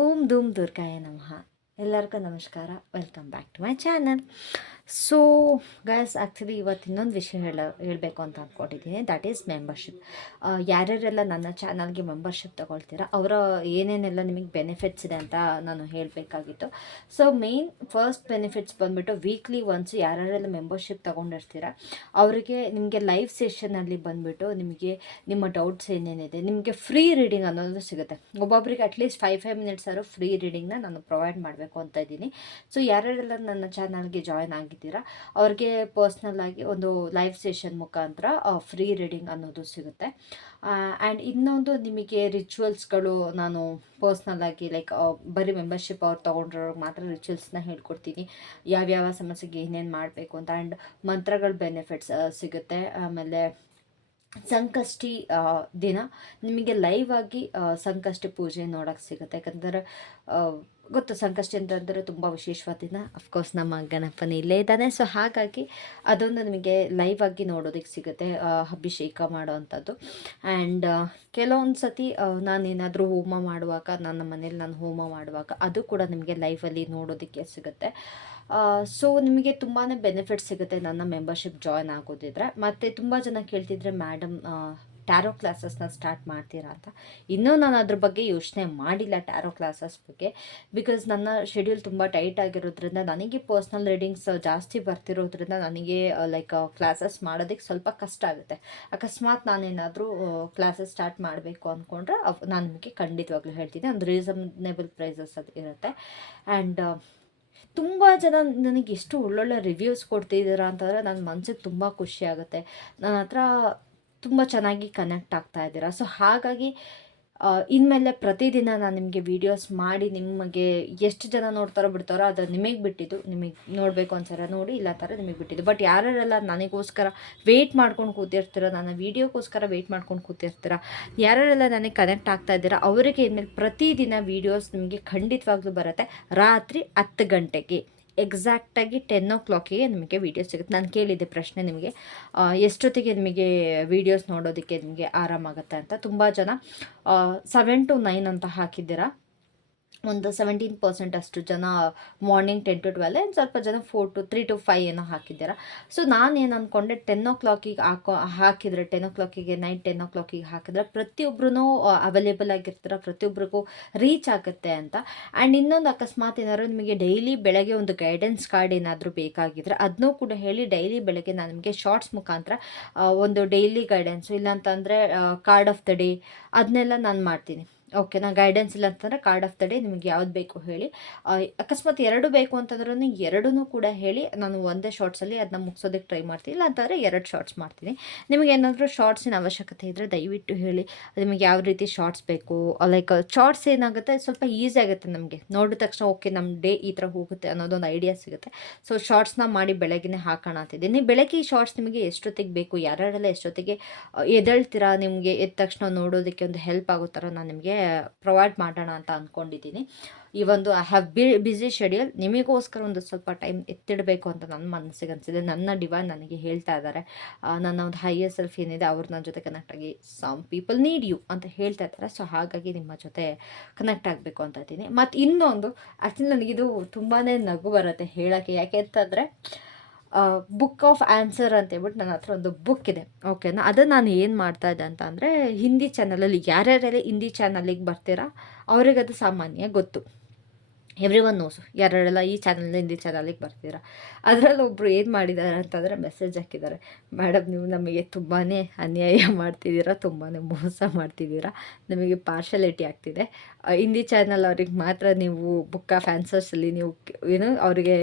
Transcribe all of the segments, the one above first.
ಓಂ ಧೂಮ್ ದುರ್ಗಾಯ ನಮಃ. ಎಲ್ಲರಿಗೂ ನಮಸ್ಕಾರ. Welcome back to my channel. So guys, actually ಇವತ್ತು ಇನ್ನೊಂದು ವಿಷಯ ಹೇಳಬೇಕು ಅಂತ ಅಂದ್ಕೊಂಡಿದ್ದೀನಿ. That is membership. ಯಾರ್ಯಾರೆಲ್ಲ ನನ್ನ ಚಾನಲ್ಗೆ ಮೆಂಬರ್ಶಿಪ್ ತೊಗೊಳ್ತೀರಾ ಅವರ ಏನೇನೆಲ್ಲ ನಿಮಗೆ ಬೆನಿಫಿಟ್ಸ್ ಇದೆ ಅಂತ ನಾನು ಹೇಳಬೇಕಾಗಿತ್ತು. ಸೊ ಮೇನ್ ಫಸ್ಟ್ ಬೆನಿಫಿಟ್ಸ್ ಬಂದುಬಿಟ್ಟು ವೀಕ್ಲಿ ಒನ್ಸ್ ಯಾರ್ಯಾರೆಲ್ಲ ಮೆಂಬರ್ಶಿಪ್ ತೊಗೊಂಡಿರ್ತೀರ ಅವರಿಗೆ ನಿಮಗೆ ಲೈವ್ ಸೆಷನಲ್ಲಿ ಬಂದುಬಿಟ್ಟು ನಿಮಗೆ ನಿಮ್ಮ ಡೌಟ್ಸ್ ಏನೇನಿದೆ ನಿಮಗೆ ಫ್ರೀ ರೀಡಿಂಗ್ ಅನ್ನೋದು ಸಿಗುತ್ತೆ. ಒಬ್ಬೊಬ್ಬರಿಗೆ ಅಟ್ಲೀಸ್ಟ್ 5 ಮಿನಿಟ್ಸ್ ಆದರೂ ಫ್ರೀ ರೀಡಿಂಗ್ನ ನಾನು ಪ್ರೊವೈಡ್ ಮಾಡಬೇಕು ಅಂತ ಇದ್ದೀನಿ. ಸೊ ಯಾರ್ಯಾರೆಲ್ಲ ನನ್ನ ಚಾನಲ್ಗೆ ಜಾಯ್ನ್ ಆಗಿದ್ದೀರಾ ಅವ್ರಿಗೆ ಪರ್ಸ್ನಲ್ ಆಗಿ ಒಂದು ಲೈವ್ ಸೆಷನ್ ಮುಖಾಂತರ ಫ್ರೀ ರೀಡಿಂಗ್ ಅನ್ನೋದು ಸಿಗುತ್ತೆ. ಆ್ಯಂಡ್ ಇನ್ನೊಂದು ನಿಮಗೆ ರಿಚುವಲ್ಸ್ಗಳು ನಾನು ಪರ್ಸ್ನಲ್ ಆಗಿ ಲೈಕ್ ಬರೀ ಮೆಂಬರ್ಶಿಪ್ ಅವ್ರು ತೊಗೊಂಡ್ರವ್ರಿಗೆ ಮಾತ್ರ ರಿಚುವಲ್ಸ್ನ ಹೇಳ್ಕೊಡ್ತೀನಿ, ಯಾವ್ಯಾವ ಸಮಸ್ಯೆಗೆ ಏನೇನು ಮಾಡಬೇಕು ಅಂತ. ಆ್ಯಂಡ್ ಮಂತ್ರಗಳ ಬೆನಿಫಿಟ್ಸ್ ಸಿಗುತ್ತೆ. ಆಮೇಲೆ ಸಂಕಷ್ಟಿ ದಿನ ನಿಮಗೆ ಲೈವ್ ಆಗಿ ಸಂಕಷ್ಟಿ ಪೂಜೆ ನೋಡೋಕ್ಕೆ ಸಿಗುತ್ತೆ. ಯಾಕಂದರೆ ಗೊತ್ತು, ಸಂಕಷ್ಟಿ ಅಂತಂದರೆ ತುಂಬ ವಿಶೇಷವಾದ ದಿನ. ಅಫ್ಕೋರ್ಸ್ ನಮ್ಮ ಗಣಪನ ಇಲ್ಲೇ ಇದ್ದಾನೆ. ಸೊ ಹಾಗಾಗಿ ಅದೊಂದು ನಿಮಗೆ ಲೈವ್ ಆಗಿ ನೋಡೋದಕ್ಕೆ ಸಿಗುತ್ತೆ, ಅಭಿಷೇಕ ಮಾಡೋ ಅಂಥದ್ದು. ಆ್ಯಂಡ್ ಕೆಲವೊಂದು ಸತಿ ನಾನೇನಾದರೂ ಹೋಮ ಮಾಡುವಾಗ, ನನ್ನ ಮನೇಲಿ ನಾನು ಹೋಮ ಮಾಡುವಾಗ ಅದು ಕೂಡ ನಿಮಗೆ ಲೈವಲ್ಲಿ ನೋಡೋದಕ್ಕೆ ಸಿಗುತ್ತೆ. ಸೊ ನಿಮಗೆ ತುಂಬಾ ಬೆನಿಫಿಟ್ಸ್ ಸಿಗುತ್ತೆ ನನ್ನ ಮೆಂಬರ್ಶಿಪ್ ಜಾಯ್ನ್ ಆಗೋದಿದ್ರೆ. ಮತ್ತು ತುಂಬ ಜನ ಕೇಳ್ತಿದ್ರೆ, ಮೇಡಮ್ ಟ್ಯಾರೋ ಕ್ಲಾಸಸ್ನ ಸ್ಟಾರ್ಟ್ ಮಾಡ್ತೀರಾ ಅಂತ. ಇನ್ನೂ ನಾನು ಅದ್ರ ಬಗ್ಗೆ ಯೋಚನೆ ಮಾಡಿಲ್ಲ, ಟ್ಯಾರೋ ಕ್ಲಾಸಸ್ ಬಗ್ಗೆ. ಬಿಕಾಸ್ ನನ್ನ ಶೆಡ್ಯೂಲ್ ತುಂಬ ಟೈಟ್ ಆಗಿರೋದ್ರಿಂದ, ನನಗೆ ಪರ್ಸ್ನಲ್ ರೀಡಿಂಗ್ಸ್ ಜಾಸ್ತಿ ಬರ್ತಿರೋದ್ರಿಂದ ನನಗೆ ಲೈಕ್ ಕ್ಲಾಸಸ್ ಮಾಡೋದಕ್ಕೆ ಸ್ವಲ್ಪ ಕಷ್ಟ ಆಗುತ್ತೆ. ಅಕಸ್ಮಾತ್ ನಾನೇನಾದರೂ ಕ್ಲಾಸಸ್ ಸ್ಟಾರ್ಟ್ ಮಾಡಬೇಕು ಅಂದ್ಕೊಂಡ್ರೆ ನಾನು ನಿಮಗೆ ಖಂಡಿತವಾಗ್ಲೂ ಹೇಳ್ತೀನಿ, ಒಂದು ರೀಸನೇಬಲ್ ಪ್ರೈಸಸ್ ಅದು ಇರುತ್ತೆ. ಆ್ಯಂಡ್ ತುಂಬ ಜನ ನನಗೆ ಎಷ್ಟು ಒಳ್ಳೊಳ್ಳೆ ರಿವ್ಯೂಸ್ ಕೊಡ್ತಿದ್ದೀರಾ ಅಂತಂದರೆ ನನ್ನ ಮನಸ್ಸಿಗೆ ತುಂಬ ಖುಷಿ ಆಗುತ್ತೆ. ನನ್ನ ಹತ್ರ ತುಂಬ ಚೆನ್ನಾಗಿ ಕನೆಕ್ಟ್ ಆಗ್ತಾ ಇದ್ದೀರಾ. ಸೊ ಹಾಗಾಗಿ ಇನ್ಮೇಲೆ ಪ್ರತಿದಿನ ನಾನು ನಿಮಗೆ ವೀಡಿಯೋಸ್ ಮಾಡಿ ನಿಮಗೆ ಎಷ್ಟು ಜನ ನೋಡ್ತಾರೋ ಬಿಡ್ತಾರೋ ಅದು ನಿಮಗೆ ಬಿಟ್ಟಿದ್ದು. ನಿಮಗೆ ನೋಡಬೇಕು ಅನ್ಸರ ನೋಡಿ, ಇಲ್ಲ ಥರ ನಿಮಗೆ ಬಿಟ್ಟಿದ್ದು. ಬಟ್ ಯಾರ್ಯಾರೆಲ್ಲ ನನಗೋಸ್ಕರ ವೆಯ್ಟ್ ಮಾಡ್ಕೊಂಡು ಕೂತಿರ್ತೀರ, ನನ್ನ ವೀಡಿಯೋಗೋಸ್ಕರ ವೆಯ್ಟ್ ಮಾಡ್ಕೊಂಡು ಕೂತಿರ್ತೀರ, ಯಾರ್ಯಾರೆಲ್ಲ ನನಗೆ ಕನೆಕ್ಟ್ ಆಗ್ತಾ ಇದ್ದೀರಾ ಅವರಿಗೆ ಇನ್ಮೇಲೆ ಪ್ರತಿದಿನ ವೀಡಿಯೋಸ್ ನಿಮಗೆ ಖಂಡಿತವಾಗ್ಲೂ ಬರುತ್ತೆ. ರಾತ್ರಿ 10 ಗಂಟೆಗೆ ಎಕ್ಸಾಕ್ಟಾಗಿ 10 o'clock ನಿಮಗೆ ವೀಡಿಯೋಸ್ ಸಿಗುತ್ತೆ. ನಾನು ಕೇಳಿದ್ದೆ ಪ್ರಶ್ನೆ ನಿಮಗೆ, ಎಷ್ಟೊತ್ತಿಗೆ ನಿಮಗೆ ವೀಡಿಯೋಸ್ ನೋಡೋದಕ್ಕೆ ನಿಮಗೆ ಆರಾಮಾಗುತ್ತೆ ಅಂತ. ತುಂಬ ಜನ 7 to 9 ಅಂತ ಹಾಕಿದ್ದೀರಾ. ಒಂದು 17% ಅಷ್ಟು ಜನ ಮಾರ್ನಿಂಗ್ 10 to 12, ಆ್ಯಂಡ್ ಸ್ವಲ್ಪ ಜನ 3 to 5 ಏನೋ ಹಾಕಿದ್ದೀರಾ. ಸೊ ನಾನೇನು ಅಂದ್ಕೊಂಡೆ, 10 o'clock ಹಾಕಿದರೆ, 10 o'clock ನೈಟ್ 10 o'clock ಹಾಕಿದ್ರೆ ಪ್ರತಿಯೊಬ್ಬರೂ ಅವೈಲೇಬಲ್ ಆಗಿರ್ತಾರೆ, ಪ್ರತಿಯೊಬ್ಬರಿಗೂ ರೀಚ್ ಆಗುತ್ತೆ ಅಂತ. ಆ್ಯಂಡ್ ಇನ್ನೊಂದು, ಅಕಸ್ಮಾತ್ ಏನಾದ್ರು ನಿಮಗೆ ಡೈಲಿ ಬೆಳಗ್ಗೆ ಒಂದು ಗೈಡೆನ್ಸ್ ಕಾರ್ಡ್ ಏನಾದರೂ ಬೇಕಾಗಿದ್ದರೆ ಅದನ್ನೂ ಕೂಡ ಹೇಳಿ. ಡೈಲಿ ಬೆಳಗ್ಗೆ ನಾನು ನಿಮಗೆ ಶಾರ್ಟ್ಸ್ ಮುಖಾಂತರ ಒಂದು ಡೈಲಿ ಗೈಡೆನ್ಸು, ಇಲ್ಲಾಂತಂದರೆ ಕಾರ್ಡ್ ಆಫ್ ದ ಡೇ, ಅದನ್ನೆಲ್ಲ ನಾನು ಮಾಡ್ತೀನಿ. ಓಕೆನಾ. ಗೈಡೆನ್ಸ್ ಇಲ್ಲ ಅಂತಂದರೆ ಕಾರ್ಡ್ ಆಫ್ ದ ಡೇ ನಿಮಗೆ ಯಾವ್ದು ಬೇಕು ಹೇಳಿ. ಅಕಸ್ಮಾತ್ 2 ಬೇಕು ಅಂತಂದ್ರೂ 2 ಕೂಡ ಹೇಳಿ. ನಾನು ಒಂದೇ ಶಾರ್ಟ್ಸಲ್ಲಿ ಅದನ್ನ ಮುಗಿಸೋದಕ್ಕೆ ಟ್ರೈ ಮಾಡ್ತೀನಿ, ಇಲ್ಲ ಅಂತಂದರೆ 2 ಶಾರ್ಟ್ಸ್ ಮಾಡ್ತೀನಿ. ನಿಮಗೆ ಏನಾದರೂ ಶಾರ್ಟ್ಸಿನ ಅವಶ್ಯಕತೆ ಇದ್ದರೆ ದಯವಿಟ್ಟು ಹೇಳಿ, ನಿಮಗೆ ಯಾವ ರೀತಿ ಶಾರ್ಟ್ಸ್ ಬೇಕು. ಲೈಕ್ ಶಾರ್ಟ್ಸ್ ಏನಾಗುತ್ತೆ, ಸ್ವಲ್ಪ ಈಸಿ ಆಗುತ್ತೆ ನಮಗೆ ನೋಡಿದ ತಕ್ಷಣ, ಓಕೆ ನಮ್ಮ ಡೇ ಈ ಥರ ಹೋಗುತ್ತೆ ಅನ್ನೋದೊಂದು ಐಡಿಯಾ ಸಿಗುತ್ತೆ. ಸೊ ಶಾರ್ಟ್ಸ್ನ ಮಾಡಿ ಬೆಳಗ್ಗೆ ಹಾಕೋಣ ಅಂತಿದ್ದೀನಿ. ಬೆಳಗ್ಗೆ ಈ ಶಾರ್ಟ್ಸ್ ನಿಮಗೆ ಎಷ್ಟೊತ್ತಿಗೆ ಬೇಕು, ಯಾರ್ಯಾರೆಲ್ಲ ಎಷ್ಟೊತ್ತಿಗೆ ಎದ್ದೇಳ್ತೀರಾ, ನಿಮಗೆ ಎದ್ದ ತಕ್ಷಣ ನೋಡೋದಕ್ಕೆ ಒಂದು ಹೆಲ್ಪ್ ಆಗೋ ಥರ ನಾನು ನಿಮಗೆ ಪ್ರೊವೈಡ್ ಮಾಡೋಣ ಅಂತ ಅಂದ್ಕೊಂಡಿದ್ದೀನಿ. ಈ ಒಂದು ಐ ಹ್ಯಾವ್ ಬಿಸಿ ಶೆಡ್ಯೂಲ್, ನಿಮಗೋಸ್ಕರ ಒಂದು ಸ್ವಲ್ಪ ಟೈಮ್ ಎತ್ತಿಡಬೇಕು ಅಂತ ನನ್ನ ಮನಸ್ಸಿಗೆ ಅನಿಸಿದೆ. ನನ್ನ ಡಿವೈನ್ ನನಗೆ ಹೇಳ್ತಾ ಇದ್ದಾರೆ, ನನ್ನ ಒಂದು ಹೈಯರ್ ಸೆಲ್ಫ್ ಏನಿದೆ ಅವ್ರು ನನ್ನ ಜೊತೆ ಕನೆಕ್ಟ್ ಆಗಿ, ಸಮ್ ಪೀಪಲ್ ನೀಡ್ ಯು ಅಂತ ಹೇಳ್ತಾ ಇದ್ದಾರೆ. ಸೊ ಹಾಗಾಗಿ ನಿಮ್ಮ ಜೊತೆ ಕನೆಕ್ಟ್ ಆಗಬೇಕು ಅಂತ ಇದ್ದೀನಿ. ಮತ್ತು ಇನ್ನೊಂದು, ಆ್ಯಕ್ಚುಲಿ ನನಗಿದು ತುಂಬಾ ನಗು ಬರುತ್ತೆ ಹೇಳೋಕ್ಕೆ. ಯಾಕೆ ಅಂತಂದರೆ, ಬುಕ್ ಆಫ್ ಆನ್ಸರ್ ಅಂತ ಹೇಳ್ಬಿಟ್ಟು ನನ್ನ ಹತ್ರ ಒಂದು ಬುಕ್ ಇದೆ. ಓಕೆನಾ. ಅದನ್ನು ನಾನು ಏನು ಮಾಡ್ತಾ ಇದ್ದೆ ಅಂತ ಅಂದರೆ, ಹಿಂದಿ ಚಾನಲಲ್ಲಿ ಯಾರ್ಯಾರೆಲ್ಲ ಹಿಂದಿ ಚಾನಲಿಗೆ ಬರ್ತೀರಾ ಅವರಿಗದು ಸಾಮಾನ್ಯ ಗೊತ್ತು, ಎವ್ರಿ ಒನ್ ನೋಸು, ಯಾರ್ಯಾರೆಲ್ಲ ಈ ಚಾನಲ್ ಹಿಂದಿ ಚಾನಲಿಗೆ ಬರ್ತೀರಾ. ಅದರಲ್ಲಿ ಒಬ್ಬರು ಏನು ಮಾಡಿದ್ದಾರೆ ಅಂತಂದರೆ, ಮೆಸೇಜ್ ಹಾಕಿದ್ದಾರೆ, ಮೇಡಮ್ ನೀವು ನಮಗೆ ತುಂಬಾ ಅನ್ಯಾಯ ಮಾಡ್ತಿದ್ದೀರಾ, ತುಂಬಾ ಮೋಸ ಮಾಡ್ತಿದ್ದೀರಾ, ನಮಗೆ ಪಾರ್ಶಲಿಟಿ ಆಗ್ತಿದೆ. ಹಿಂದಿ ಚಾನಲ್ ಅವ್ರಿಗೆ ಮಾತ್ರ ನೀವು ಬುಕ್ ಆಫ್ ಆನ್ಸರ್ಸಲ್ಲಿ ನೀವು ಏನು ಅವರಿಗೆ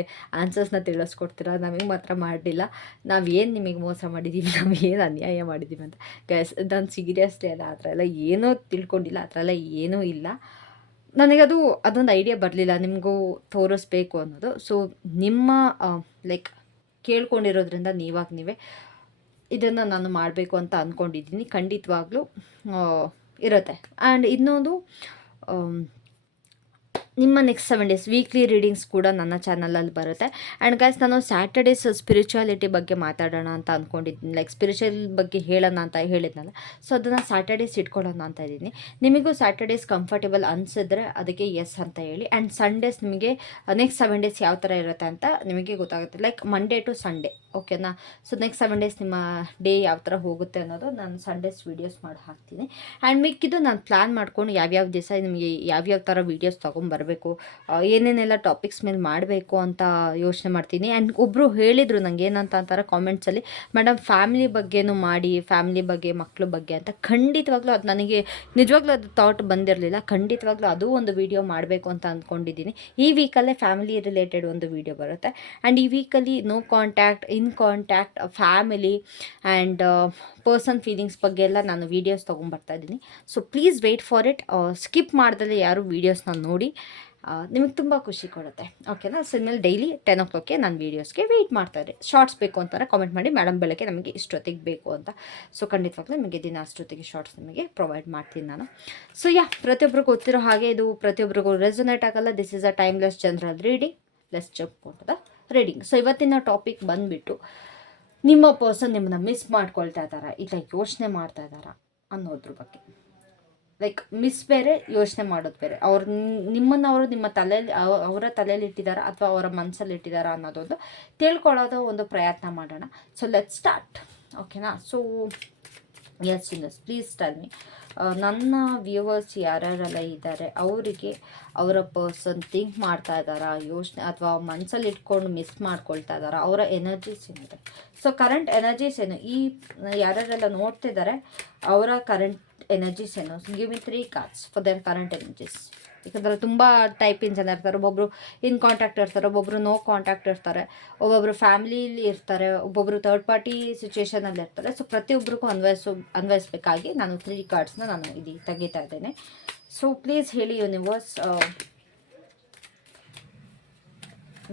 ಆನ್ಸರ್ಸ್ನ ತಿಳಿಸ್ಕೊಡ್ತೀರಾ, ನಮಗೆ ಮಾತ್ರ ಮಾಡಲಿಲ್ಲ. ನಾವು ಏನು ನಿಮಗೆ ಮೋಸ ಮಾಡಿದ್ದೀವಿ, ನಾವು ಏನು ಅನ್ಯಾಯ ಮಾಡಿದ್ದೀವಿ ಅಂತ. ಗೈಸ್, ನಾನು ಸೀರಿಯಸ್ಲಿ ಅಲ್ಲ, ಆ ಥರ ಎಲ್ಲ ಏನೂ ತಿಳ್ಕೊಂಡಿಲ್ಲ, ಆ ಥರ ಎಲ್ಲ ಏನೂ ಇಲ್ಲ. ನನಗದು ಅದೊಂದು ಐಡಿಯಾ ಬರಲಿಲ್ಲ ನಿಮಗೂ ತೋರಿಸ್ಬೇಕು ಅನ್ನೋದು. ಸೊ ನಿಮ್ಮ ಲೈಕ್ ಕೇಳ್ಕೊಂಡಿರೋದ್ರಿಂದ ನೀವಾಗಿ ನೀವೇ ಇದನ್ನು ನಾನು ಮಾಡಬೇಕು ಅಂತ ಅಂದ್ಕೊಂಡಿದ್ದೀನಿ. ಖಂಡಿತವಾಗ್ಲೂ ಇರುತ್ತೆ. ಆ್ಯಂಡ್ ಇನ್ನೊಂದು, ನಿಮ್ಮ ನೆಕ್ಸ್ಟ್ 7 ಡೇಸ್ ವೀಕ್ಲಿ ರೀಡಿಂಗ್ಸ್ ಕೂಡ ನನ್ನ ಚಾನಲಲ್ಲಿ ಬರುತ್ತೆ. ಆ್ಯಂಡ್ ಗೈಸ್, ನಾನು ಸ್ಯಾಟರ್ಡೇಸ್ ಸ್ಪಿರಿಚುಯಾಲಿಟಿ ಬಗ್ಗೆ ಮಾತಾಡೋಣ ಅಂತ ಅಂದ್ಕೊಂಡಿದ್ದೀನಿ. ಲೈಕ್ ಸ್ಪಿರಿಚುವಲ್ ಬಗ್ಗೆ ಹೇಳೋಣ ಅಂತ ಹೇಳಿದ್ನಲ್ಲ, ಸೊ ಅದನ್ನು ಸ್ಯಾಟರ್ಡೇಸ್ ಇಟ್ಕೊಳ್ಳೋಣ ಅಂತ ಇದ್ದೀನಿ. ನಿಮಗೂ ಸ್ಯಾಟರ್ಡೇಸ್ ಕಂಫರ್ಟೇಬಲ್ ಅನಿಸಿದ್ರೆ ಅದಕ್ಕೆ ಎಸ್ ಅಂತ ಹೇಳಿ. ಆ್ಯಂಡ್ ಸಂಡೇಸ್ ನಿಮಗೆ ನೆಕ್ಸ್ಟ್ 7 ಡೇಸ್ ಯಾವ ಥರ ಇರುತ್ತೆ ಅಂತ ನಿಮಗೆ ಗೊತ್ತಾಗುತ್ತೆ. ಲೈಕ್ ಮಂಡೇ ಟು ಸಂಡೇ, ಓಕೆನಾ. ಸೊ ನೆಕ್ಸ್ಟ್ 7 ಡೇಸ್ ನಿಮ್ಮ ಡೇ ಯಾವ ಥರ ಹೋಗುತ್ತೆ ಅನ್ನೋದು ನಾನು ಸಂಡೇಸ್ ವೀಡಿಯೋಸ್ ಮಾಡಿ ಹಾಕ್ತೀನಿ. ಆ್ಯಂಡ್ ಮಿಕ್ಕಿದ್ದು ನಾನು ಪ್ಲ್ಯಾನ್ ಮಾಡ್ಕೊಂಡು ಯಾವ್ಯಾವ ದಿವಸ ನಿಮಗೆ ಯಾವ್ಯಾವ ಥರ ವೀಡಿಯೋಸ್ ತೊಗೊಂಬರಬೇಕು, ಏನೇನೆಲ್ಲ ಟಾಪಿಕ್ಸ್ ಮೇಲೆ ಮಾಡಬೇಕು ಅಂತ ಯೋಚನೆ ಮಾಡ್ತೀನಿ. ಆ್ಯಂಡ್ ಒಬ್ಬರು ಹೇಳಿದರು ನನಗೆ ಏನಂತ ಅಂತಾರೆ ಕಾಮೆಂಟ್ಸಲ್ಲಿ, ಮೇಡಮ್ ಫ್ಯಾಮಿಲಿ ಬಗ್ಗೆನೂ ಮಾಡಿ, ಫ್ಯಾಮಿಲಿ ಬಗ್ಗೆ, ಮಕ್ಕಳ ಬಗ್ಗೆ ಅಂತ. ಖಂಡಿತವಾಗ್ಲೂ ಅದು ನನಗೆ ನಿಜವಾಗ್ಲೂ ಅದು ಥಾಟ್ ಬಂದಿರಲಿಲ್ಲ. ಖಂಡಿತವಾಗ್ಲೂ ಅದು ಒಂದು ವೀಡಿಯೋ ಮಾಡಬೇಕು ಅಂತ ಅಂದ್ಕೊಂಡಿದ್ದೀನಿ. ಈ ವೀಕಲ್ಲೇ ಫ್ಯಾಮಿಲಿ ರಿಲೇಟೆಡ್ ಒಂದು ವೀಡಿಯೋ ಬರುತ್ತೆ. ಆ್ಯಂಡ್ ಈ ವೀಕಲ್ಲಿ no contact, in contact, family and person feelings ಬಗ್ಗೆ ಎಲ್ಲ ನಾನು ವೀಡಿಯೋಸ್ ತೊಗೊಂಬರ್ತಾ ಇದ್ದೀನಿ. So please wait for it. Skip ಮಾಡ್ದಲೇ ಯಾರು ವೀಡಿಯೋಸ್ನ ನೋಡಿ, ನಿಮಗೆ ತುಂಬ ಖುಷಿ ಕೊಡುತ್ತೆ, ಓಕೆನಾ. ಸೊ ಇನ್ಮೇಲೆ ಡೈಲಿ 10 o'clockಗೆ ನಾನು ವೀಡಿಯೋಸ್ಗೆ ವೆಯ್ಟ್ ಮಾಡ್ತಾಯಿದ್ದೆ. ಶಾರ್ಟ್ಸ್ ಬೇಕು ಅಂತಾರೆ ಕಾಮೆಂಟ್ ಮಾಡಿ, ಮೇಡಮ್ ಬೆಳಗ್ಗೆ ನಮಗೆ ಇಷ್ಟೊತ್ತಿಗೆ ಬೇಕು ಅಂತ. ಸೊ ಖಂಡಿತವಾಗ್ಲೂ ನಿಮಗೆ ದಿನ ಅಷ್ಟೊತ್ತಿಗೆ ಶಾರ್ಟ್ಸ್ ನಿಮಗೆ ಪ್ರೊವೈಡ್ ಮಾಡ್ತೀನಿ ನಾನು. ಸೊ ಪ್ರತಿಯೊಬ್ಬರಿಗೂ ಗೊತ್ತಿರೋ ಹಾಗೆ ಇದು ಪ್ರತಿಯೊಬ್ಬರಿಗೂ ರೆಸೊನೇಟ್ ಆಗಲ್ಲ. This is a timeless general reading. Let's jump to the reading. So ಇವತ್ತಿನ ಟಾಪಿಕ್ ಬಂದುಬಿಟ್ಟು, ನಿಮ್ಮ ಪರ್ಸನ್ ನಿಮ್ಮನ್ನ ಮಿಸ್ ಮಾಡ್ಕೊಳ್ತಾ ಇದ್ದಾರಾ, ಇಲ್ಲ ಯೋಚನೆ ಮಾಡ್ತಾ ಇದ್ದಾರಾ ಅನ್ನೋದ್ರ ಬಗ್ಗೆ. ಲೈಕ್ ಮಿಸ್ ಬೇರೆ, ಯೋಚನೆ ಮಾಡೋದು ಬೇರೆ. ನಿಮ್ಮನ್ನು ಅವರು ನಿಮ್ಮ ತಲೆಯಲ್ಲಿ ಅವರ ತಲೆಯಲ್ಲಿ ಇಟ್ಟಿದ್ದಾರಾ ಅಥವಾ ಅವರ ಮನಸ್ಸಲ್ಲಿ ಇಟ್ಟಿದ್ದಾರಾ ಅನ್ನೋದೊಂದು ತಿಳ್ಕೊಳ್ಳೋದು ಒಂದು ಪ್ರಯತ್ನ ಮಾಡೋಣ. ಸೊ ಲೆಟ್ ಸ್ಟಾರ್ಟ್, ಓಕೆನಾ. ಸೊ ಎಸ್ ಪ್ಲೀಸ್ ಟೆಲ್ ಮಿ, ನನ್ನ ವ್ಯೂವರ್ಸ್ ಯಾರ್ಯಾರೆಲ್ಲ ಇದ್ದಾರೆ ಅವರಿಗೆ ಅವರ ಪರ್ಸನ್ ಥಿಂಕ್ ಮಾಡ್ತಾ ಇದ್ದಾರಾ, ಯೋಚನೆ ಅಥವಾ ಮನಸ್ಸಲ್ಲಿ ಇಟ್ಕೊಂಡು ಮಿಸ್ ಮಾಡ್ಕೊಳ್ತಾ ಇದ್ದಾರಾ, ಅವರ ಎನರ್ಜೀಸ್ ಏನಿದೆ. ಸೊ ಕರೆಂಟ್ ಎನರ್ಜೀಸ್ ಏನು, ಈ ಯಾರ್ಯಾರೆಲ್ಲ ನೋಡ್ತಿದ್ದಾರೆ ಅವರ ಕರೆಂಟ್ ಎನರ್ಜೀಸ್ ಏನು. Give me 3 cards for there current energies. ಯಾಕಂದರೆ ತುಂಬ ಟೈಪಿನ ಜನ ಇರ್ತಾರೆ. ಒಬ್ಬೊಬ್ಬರು ಇನ್ ಕಾಂಟ್ಯಾಕ್ಟ್ ಇರ್ತಾರೆ, ಒಬ್ಬೊಬ್ಬರು ನೋ ಕಾಂಟ್ಯಾಕ್ಟ್ ಇರ್ತಾರೆ, ಒಬ್ಬೊಬ್ಬರು ಫ್ಯಾಮಿಲಿಲಿ ಇರ್ತಾರೆ, ಒಬ್ಬೊಬ್ಬರು ಥರ್ಡ್ ಪಾರ್ಟಿ ಸಿಚುವೇಷನಲ್ಲಿ ಇರ್ತಾರೆ. ಸೊ ಪ್ರತಿಯೊಬ್ಬರಿಗೂ ಅನ್ವಯಿಸಬೇಕಾಗಿ ನಾನು 3 cardsನ ನಾನು ಇಲ್ಲಿ ತೆಗಿತಾ ಇದ್ದೇನೆ. ಸೊ ಪ್ಲೀಸ್ ಹೇಳಿ ಯೂನಿವರ್ಸ್,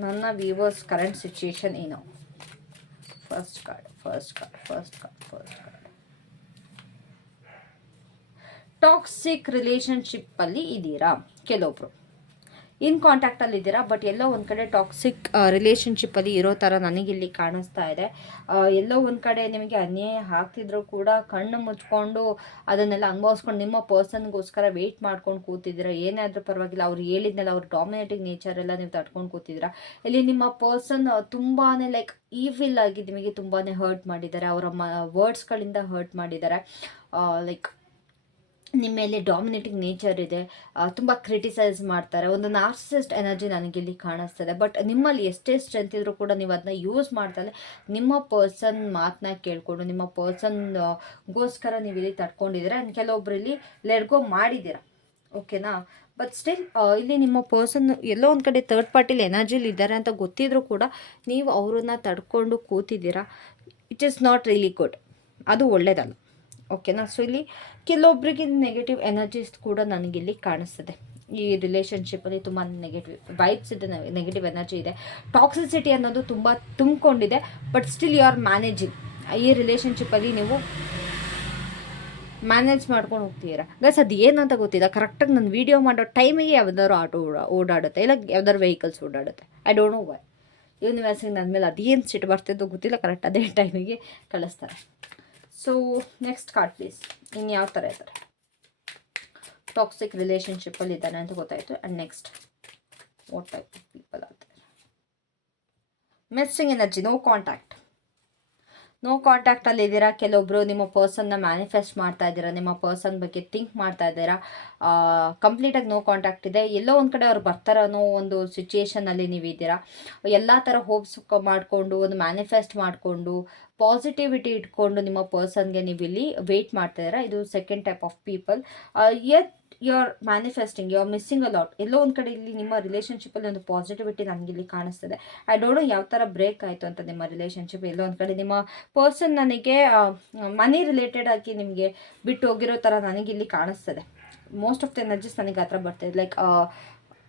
ನನ್ನ ವ್ಯೂವರ್ಸ್ ಕರೆಂಟ್ ಸಿಚುವೇಶನ್ ಏನು. First card. ಟಾಕ್ಸಿಕ್ ರಿಲೇಷನ್ಶಿಪ್ಪಲ್ಲಿ ಇದ್ದೀರಾ ಕೆಲವೊಬ್ರು, ಇನ್ ಕಾಂಟ್ಯಾಕ್ಟಲ್ಲಿ ಇದ್ದೀರಾ, ಬಟ್ ಎಲ್ಲೋ ಒಂದು ಕಡೆ ಟಾಕ್ಸಿಕ್ ರಿಲೇಷನ್ಶಿಪ್ಪಲ್ಲಿ ಇರೋ ಥರ ನನಗಿಲ್ಲಿ ಕಾಣಿಸ್ತಾ ಇದೆ. ಎಲ್ಲೋ ಒಂದು ಕಡೆ ನಿಮಗೆ ಅನ್ಯಾಯ ಆಗ್ತಿದ್ರು ಕೂಡ ಕಣ್ಣು ಮುಚ್ಕೊಂಡು ಅದನ್ನೆಲ್ಲ ಅನುಭವಿಸ್ಕೊಂಡು ನಿಮ್ಮ ಪರ್ಸನ್ಗೋಸ್ಕರ ವೆಯ್ಟ್ ಮಾಡ್ಕೊಂಡು ಕೂತಿದ್ದೀರಾ. ಏನಾದರೂ ಪರವಾಗಿಲ್ಲ, ಅವ್ರು ಹೇಳಿದ್ನೆಲ್ಲ, ಅವ್ರ ಡಾಮಿನೇಟಿಂಗ್ ನೇಚರ್ ಎಲ್ಲ ನೀವು ತಡ್ಕೊಂಡು ಕೂತಿದ್ದೀರಾ. ಇಲ್ಲಿ ನಿಮ್ಮ ಪರ್ಸನ್ ತುಂಬಾ ಲೈಕ್ ಈವಿಲ್ ಆಗಿ ನಿಮಗೆ ತುಂಬಾ ಹರ್ಟ್ ಮಾಡಿದ್ದಾರೆ. ಅವರ ವರ್ಡ್ಸ್ಗಳಿಂದ ಹರ್ಟ್ ಮಾಡಿದ್ದಾರೆ. ಲೈಕ್ ನಿಮ್ಮ ಮೇಲೆ ಡಾಮಿನೇಟಿಂಗ್ ನೇಚರ್ ಇದೆ, ತುಂಬ ಕ್ರಿಟಿಸೈಸ್ ಮಾಡ್ತಾರೆ. ಒಂದು ನಾರ್ಸಿಸಿಸ್ಟ್ ಎನರ್ಜಿ ನನಗಿಲ್ಲಿ ಕಾಣಿಸ್ತದೆ. ಬಟ್ ನಿಮ್ಮಲ್ಲಿ ಎಷ್ಟೇ ಸ್ಟ್ರೆಂತ್ ಇದ್ರೂ ಕೂಡ ನೀವು ಅದನ್ನ ಯೂಸ್ ಮಾಡ್ತಾರೆ. ನಿಮ್ಮ ಪರ್ಸನ್ ಮಾತನ್ನ ಕೇಳಿಕೊಂಡು ನಿಮ್ಮ ಪರ್ಸನ್ಗೋಸ್ಕರ ನೀವು ಇಲ್ಲಿ ತಡ್ಕೊಂಡಿದ್ದೀರಾ. ಆ್ಯಂಡ್ ಕೆಲವೊಬ್ರು ಇಲ್ಲಿ ಲೆಟ್ಗೋ ಮಾಡಿದ್ದೀರಾ, ಓಕೆನಾ. ಬಟ್ ಸ್ಟಿಲ್ ಇಲ್ಲಿ ನಿಮ್ಮ ಪರ್ಸನ್ ಎಲ್ಲೋ ಒಂದು ಕಡೆ ಥರ್ಡ್ ಪಾರ್ಟಿಲಿ ಎನರ್ಜಿಲಿ ಇದ್ದಾರೆ ಅಂತ ಗೊತ್ತಿದ್ರೂ ಕೂಡ ನೀವು ಅವ್ರನ್ನ ತಡ್ಕೊಂಡು ಕೂತಿದ್ದೀರಾ. It is not really good, ಅದು ಒಳ್ಳೆಯದಲ್ಲ, ಓಕೆನಾ. ಸೊ ಇಲ್ಲಿ ಕೆಲವೊಬ್ಬರಿಗೆ ನೆಗೆಟಿವ್ ಎನರ್ಜೀಸ್ ಕೂಡ ನನಗಿಲ್ಲಿ ಕಾಣಿಸ್ತದೆ. ಈ ರಿಲೇಷನ್ಶಿಪ್ಪಲ್ಲಿ ತುಂಬ ನೆಗೆಟಿವ್ ವೈಬ್ಸ್ ಇದೆ, ನೆಗೆಟಿವ್ ಎನರ್ಜಿ ಇದೆ, ಟಾಕ್ಸಿಸಿಟಿ ಅನ್ನೋದು ತುಂಬ ತುಂಬಿಕೊಂಡಿದೆ. But still you are managing. ಈ ರಿಲೇಷನ್ಶಿಪ್ಪಲ್ಲಿ ನೀವು ಮ್ಯಾನೇಜ್ ಮಾಡ್ಕೊಂಡು ಹೋಗ್ತೀರಾ. ಗೈಸ್ ಅದು ಏನಂತ ಗೊತ್ತಿಲ್ಲ. ಕರೆಕ್ಟಾಗಿ ನಾನು ವೀಡಿಯೋ ಮಾಡೋ ಟೈಮಿಗೆ ಯಾವ್ದಾದ್ರು ಆಟೋ ಓಡಾಡುತ್ತೆ, ಇಲ್ಲ ಯಾವ್ದಾದ್ರು ವೆಹಿಕಲ್ಸ್ ಓಡಾಡುತ್ತೆ. I don't know why. ಯೂನಿವರ್ಸಿಗೆ ನನ್ನ ಮೇಲೆ ಅದೇನು ಸಿಟ್ಟು ಬರ್ತಿದ್ದೋ ಗೊತ್ತಿಲ್ಲ, ಕರೆಕ್ಟ್ ಅದೇ ಟೈಮಿಗೆ ಕಳಿಸ್ತಾರೆ. So next card please. ಇನ್ನು ಯಾವ ಥರ ಇದ್ದಾರೆ, ಟಾಕ್ಸಿಕ್ ರಿಲೇಷನ್ಶಿಪ್ಪಲ್ಲಿ ಇದ್ದಾನೆ ಅಂತ ಗೊತ್ತಾಯಿತು. And next what type of people ಆಗ್ತಾರೆ. ಮಿಸ್ಸಿಂಗ್ ಎನರ್ಜಿ, ನೋ ಕಾಂಟ್ಯಾಕ್ಟಲ್ಲಿ ಇದ್ದೀರಾ. ಕೆಲವೊಬ್ಬರು ನಿಮ್ಮ ಪರ್ಸನ್ನ ಮ್ಯಾನಿಫೆಸ್ಟ್ ಮಾಡ್ತಾ ಇದ್ದೀರಾ, ನಿಮ್ಮ ಪರ್ಸನ್ ಬಗ್ಗೆ ಥಿಂಕ್ ಮಾಡ್ತಾ ಇದ್ದೀರಾ. ಕಂಪ್ಲೀಟಾಗಿ ನೋ ಕಾಂಟ್ಯಾಕ್ಟ್ ಇದೆ. ಎಲ್ಲೋ ಒಂದು ಕಡೆ ಅವ್ರು ಬರ್ತಾರೋ ಅನ್ನೋ ಒಂದು ಸಿಚುಯೇಷನಲ್ಲಿ ನೀವಿದ್ದೀರಾ. ಎಲ್ಲ ಥರ ಹೋಪ್ಸ್ ಮಾಡಿಕೊಂಡು, ಒಂದು ಮ್ಯಾನಿಫೆಸ್ಟ್ ಮಾಡಿಕೊಂಡು, ಪಾಸಿಟಿವಿಟಿ ಇಟ್ಕೊಂಡು ನಿಮ್ಮ ಪರ್ಸನ್ಗೆ ನೀವು ಇಲ್ಲಿ ವೆಯ್ಟ್ ಮಾಡ್ತಾ ಇದ್ದೀರಾ. ಇದು second type of people. Yet you are manifesting, you are missing a lot. ಎಲ್ಲೋ ಒಂದು ಕಡೆ ಇಲ್ಲಿ ನಿಮ್ಮ ರಿಲೇಷನ್ಶಿಪ್ಪಲ್ಲಿ ಒಂದು ಪಾಸಿಟಿವಿಟಿ ನನಗಿಲ್ಲಿ ಕಾಣಿಸ್ತದೆ. ಐ ಡೋಂಟ್ ನೋ ಯಾವ ಥರ ಬ್ರೇಕ್ ಆಯಿತು ಅಂತ ನಿಮ್ಮ ರಿಲೇಷನ್ಶಿಪ್. ಎಲ್ಲೋ ಒಂದು ಕಡೆ ನಿಮ್ಮ ಪರ್ಸನ್ ನನಗೆ ಮನಿ ರಿಲೇಟೆಡ್ ಆಗಿ ನಿಮಗೆ ಬಿಟ್ಟು ಹೋಗಿರೋ ಥರ ನನಗಿಲ್ಲಿ ಕಾಣಿಸ್ತದೆ. ಮೋಸ್ಟ್ ಆಫ್ ದ ಎನರ್ಜೀಸ್ ನನಗೆ ಆ ಥರ ಬರ್ತಾಯಿದೆ. ಲೈಕ್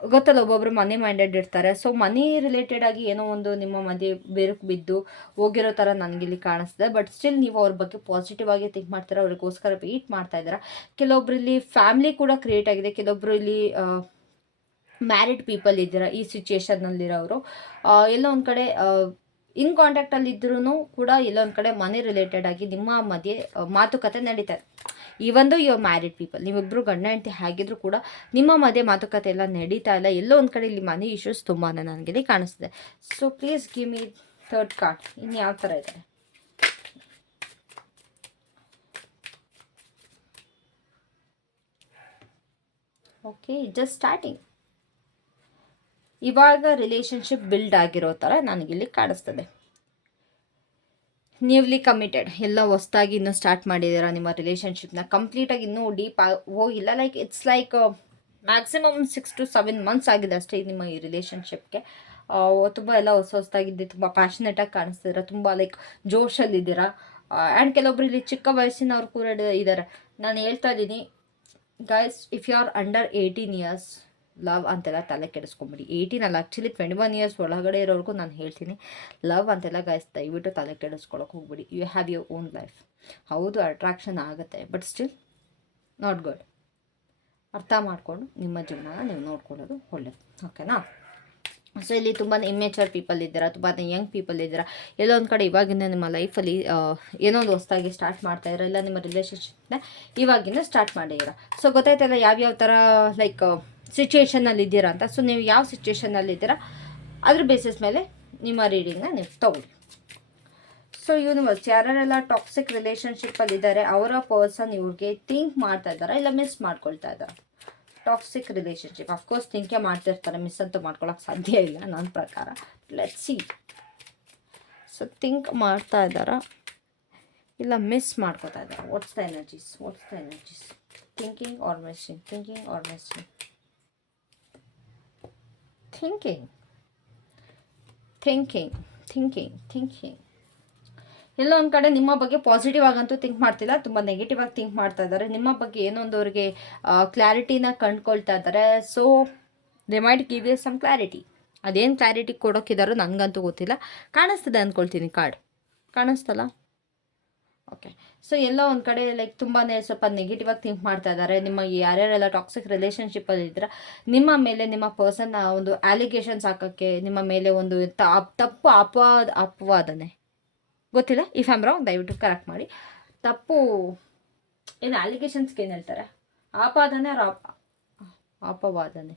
ಗೊತ್ತಲ್ಲ, ಒಬ್ಬೊಬ್ರು ಮನಿ ಮೈಂಡೆಡ್ ಇರ್ತಾರೆ. ಸೊ ಮನಿ ರಿಲೇಟೆಡ್ ಆಗಿ ಏನೋ ಒಂದು ನಿಮ್ಮ ಮಧ್ಯೆ ಬೇರಕ್ಕೆ ಬಿದ್ದು ಹೋಗಿರೋ ಥರ ನನಗಿಲ್ಲಿ ಕಾಣಿಸ್ತದೆ. ಬಟ್ ಸ್ಟಿಲ್ ನೀವು ಅವ್ರ ಬಗ್ಗೆ ಪಾಸಿಟಿವ್ ಆಗಿ ಥಿಂಕ್ ಮಾಡ್ತಾರೆ, ಅವ್ರಿಗೋಸ್ಕರ ವೆಯ್ಟ್ ಮಾಡ್ತಾ ಇದ್ದೀರಾ. ಕೆಲವೊಬ್ರು ಇಲ್ಲಿ ಫ್ಯಾಮಿಲಿ ಕೂಡ ಕ್ರಿಯೇಟ್ ಆಗಿದೆ. ಕೆಲವೊಬ್ರು ಇಲ್ಲಿ ಮ್ಯಾರಿಡ್ ಪೀಪಲ್ ಇದ್ದೀರಾ ಈ ಸಿಚುಯೇಷನ್ನಲ್ಲಿರೋರು, ಎಲ್ಲೋ ಒಂದು ಕಡೆ ಇನ್ ಕಾಂಟ್ಯಾಕ್ಟಲ್ಲಿ ಇದ್ರೂ ಕೂಡ ಎಲ್ಲೋ ಒಂದು ಕಡೆ ಮನಿ ರಿಲೇಟೆಡ್ ಆಗಿ ನಿಮ್ಮ ಮಧ್ಯೆ ಮಾತುಕತೆ ನಡೀತಾರೆ. ಈ ಒಂದು ಯುವರ್ ಮ್ಯಾರಿಡ್ ಪೀಪಲ್, ನೀವಿಬ್ಬರು ಗಂಡ ಹೆಂಡತಿ ಆಗಿದ್ರು ಕೂಡ ನಿಮ್ಮ ಮಧ್ಯೆ ಮಾತುಕತೆ ಎಲ್ಲ ನಡೀತಾ ಇಲ್ಲ. ಎಲ್ಲೋ ಒಂದು ಕಡೆ ಇಲ್ಲಿ ಮನಿ ಇಶ್ಯೂಸ್ ತುಂಬಾ ನನಗೆ ಕಾಣಿಸ್ತಿದೆ. So please give me third card. ಇನ್ನು ಯಾವ ಥರ ಇದೆ? Okay, just starting. ಇವಾಗ ರಿಲೇಷನ್ಶಿಪ್ ಬಿಲ್ಡ್ ಆಗಿರೋ ಥರ ನನಗಿಲ್ಲಿ ಕಾಣಿಸ್ತದೆ. ನ್ಯೂಲಿ ಕಮಿಟೆಡ್, ಎಲ್ಲ ಹೊಸ್ದಾಗಿ ಇನ್ನೂ ಸ್ಟಾರ್ಟ್ ಮಾಡಿದ್ದೀರಾ ನಿಮ್ಮ ರಿಲೇಷನ್ಶಿಪ್ನ. ಕಂಪ್ಲೀಟಾಗಿ ಇನ್ನೂ ಡೀಪ್ ಹೋಗಿಲ್ಲ. Like it's like maximum 6 to 7 months ಆಗಿದೆ ಅಷ್ಟೇ ನಿಮ್ಮ ಈ ರಿಲೇಷನ್ಶಿಪ್ಗೆ. ತುಂಬ ಎಲ್ಲ ಹೊಸದಾಗಿದ್ದೆ, ತುಂಬ ಪ್ಯಾಷನೇಟಾಗಿ ಕಾಣಿಸ್ತಿದ್ದೀರಾ, ತುಂಬ ಲೈಕ್ ಜೋಶಲ್ಲಿದ್ದೀರಾ. ಆ್ಯಂಡ್ ಕೆಲವೊಬ್ರು ಇಲ್ಲಿ ಚಿಕ್ಕ ವಯಸ್ಸಿನವ್ರು ಕೂಡ ಇದ್ದಾರೆ. ನಾನು ಹೇಳ್ತಾ ಇದ್ದೀನಿ guys, if you are under 18 years, love ಅಂತೆಲ್ಲ ತಲೆ ಕೆಡಿಸ್ಕೊಂಬಿಡಿ. 18 ಅಲ್ಲ, ಆ್ಯಕ್ಚುಲಿ 21 years ಒಳಗಡೆ ಇರೋರ್ಗೂ ನಾನು ಹೇಳ್ತೀನಿ, ಲವ್ ಅಂತೆಲ್ಲ ಗೈಸ್ ದಯವಿಟ್ಟು ತಲೆ ಕೆಡಿಸ್ಕೊಳಕ್ಕೆ ಹೋಗ್ಬಿಡಿ. You have your own life. ಹೌದು ಅಟ್ರಾಕ್ಷನ್ ಆಗುತ್ತೆ, ಬಟ್ ಸ್ಟಿಲ್ ನಾಟ್ ಗುಡ್. ಅರ್ಥ ಮಾಡಿಕೊಂಡು ನಿಮ್ಮ ಜೀವನನ ನೀವು ನೋಡ್ಕೊಳ್ಳೋದು ಒಳ್ಳೆಯದು, ಓಕೆನಾ? ಸೊ ಇಲ್ಲಿ ತುಂಬಾ ಇಮ್ಮೆಚೂರ್ ಪೀಪಲ್ ಇದ್ದೀರಾ, ತುಂಬಾ ಯಂಗ್ ಪೀಪಲ್ ಇದ್ದೀರಾ. ಎಲ್ಲೋ ಒಂದು ಕಡೆ ಇವಾಗಿಂದ ನಿಮ್ಮ ಲೈಫಲ್ಲಿ ಏನೋ ಒಂದು ಹೊಸದಾಗಿ ಸ್ಟಾರ್ಟ್ ಮಾಡ್ತಾ ಇದ್ದೀರಾ, ಇಲ್ಲ ನಿಮ್ಮ ರಿಲೇಷನ್ಶಿಪ್ನ ಇವಾಗಿಂದ ಸ್ಟಾರ್ಟ್ ಮಾಡಿದ್ದೀರಾ. ಸೊ ಗೊತ್ತಾಯ್ತಲ್ಲ ಯಾವ್ಯಾವ ಥರ ಲೈಕ್ ಸಿಚುವೇಷನಲ್ಲಿ ಇದ್ದೀರಾ ಅಂತ. ಸೊ ನೀವು ಯಾವ ಸಿಚುವೇಷನಲ್ಲಿ ಇದ್ದೀರಾ ಅದ್ರ ಬೇಸಿಸ್ ಮೇಲೆ ನಿಮ್ಮ ರೀಡಿಂಗ್ನ ನೀವು ತಗೊಳ್ಳಿ. ಸೊ ಯೂನಿವರ್ಸ್, ಯಾರೆಲ್ಲ ಟಾಕ್ಸಿಕ್ ರಿಲೇಷನ್ಶಿಪ್ಪಲ್ಲಿದ್ದಾರೆ ಅವರ ಪರ್ಸನ್ ಇವ್ರಿಗೆ ಥಿಂಕ್ ಮಾಡ್ತಾ ಇದ್ದಾರಾ ಇಲ್ಲ ಮಿಸ್ ಮಾಡ್ಕೊಳ್ತಾ ಇದ್ದಾರಾ? ಟಾಕ್ಸಿಕ್ ರಿಲೇಷನ್ಶಿಪ್ ಅಫ್ಕೋರ್ಸ್ ಥಿಂಕೇ ಮಾಡ್ತಿರ್ತಾರೆ, ಮಿಸ್ ಅಂತೂ ಮಾಡ್ಕೊಳಕ್ಕೆ ಸಾಧ್ಯ ಇಲ್ಲ ನನ್ನ ಪ್ರಕಾರ. Let's see. ಸೊ ಥಿಂಕ್ ಮಾಡ್ತಾ ಇದ್ದಾರಾ ಇಲ್ಲ ಮಿಸ್ ಮಾಡ್ಕೋತಾ ಇದ್ದಾರೆ? What's the energies? Thinking or missing? Thinking. ಎಲ್ಲೋ ಒಂದು ಕಡೆ ನಿಮ್ಮ ಬಗ್ಗೆ ಪಾಸಿಟಿವ್ ಆಗಂತೂ ಥಿಂಕ್ ಮಾಡ್ತಿಲ್ಲ, ತುಂಬ ನೆಗೆಟಿವ್ ಆಗಿ ಥಿಂಕ್ ಮಾಡ್ತಾ ಇದ್ದಾರೆ. ನಿಮ್ಮ ಬಗ್ಗೆ ಏನೋ ಒಂದು ಅವ್ರಿಗೆ ಕ್ಲಾರಿಟಿನ ಕಂಡುಕೊಳ್ತಾ ಇದ್ದಾರೆ. So they might give you some clarity. ಅದೇನು ಕ್ಲಾರಿಟಿ ಕೊಡೋಕ್ಕಿದ್ದಾರೋ ನನಗಂತೂ ಗೊತ್ತಿಲ್ಲ. ಕಾಣಿಸ್ತದೆ ಅಂದ್ಕೊಳ್ತೀನಿ, ಕಾರ್ಡ್ ಕಾಣಿಸ್ತಲ್ಲ? ಓಕೆ. ಸೊ ಎಲ್ಲ ಒಂದು ಕಡೆ ಲೈಕ್ ತುಂಬಾ ಸ್ವಲ್ಪ ನೆಗೆಟಿವ್ ಆಗಿ ಥಿಂಕ್ ಮಾಡ್ತಾ ಇದ್ದಾರೆ. ನಿಮ್ಮ ಯಾರ್ಯಾರೆಲ್ಲ ಟಾಕ್ಸಿಕ್ ರಿಲೇಷನ್ಶಿಪ್ಪಲ್ಲಿ ಇದ್ದೀರಾ ನಿಮ್ಮ ಮೇಲೆ ನಿಮ್ಮ ಪರ್ಸನ್ ಒಂದು ಅಲಿಗೇಷನ್ಸ್ ಹಾಕೋಕ್ಕೆ, ನಿಮ್ಮ ಮೇಲೆ ಒಂದು ತಪ್ಪು ಅಪವಾದನೆ, ಗೊತ್ತಿಲ್ಲ, ಇಫ್ ಐಮ್ ರಾಂಗ್ ದಯವಿಟ್ಟು ಕರೆಕ್ಟ್ ಮಾಡಿ. ತಪ್ಪು ಏನು ಅಲಿಗೇಷನ್ಸ್ಗೆ ಏನು ಹೇಳ್ತಾರೆ? ಆಪಾದನೆ ಅಪವಾದನೆ.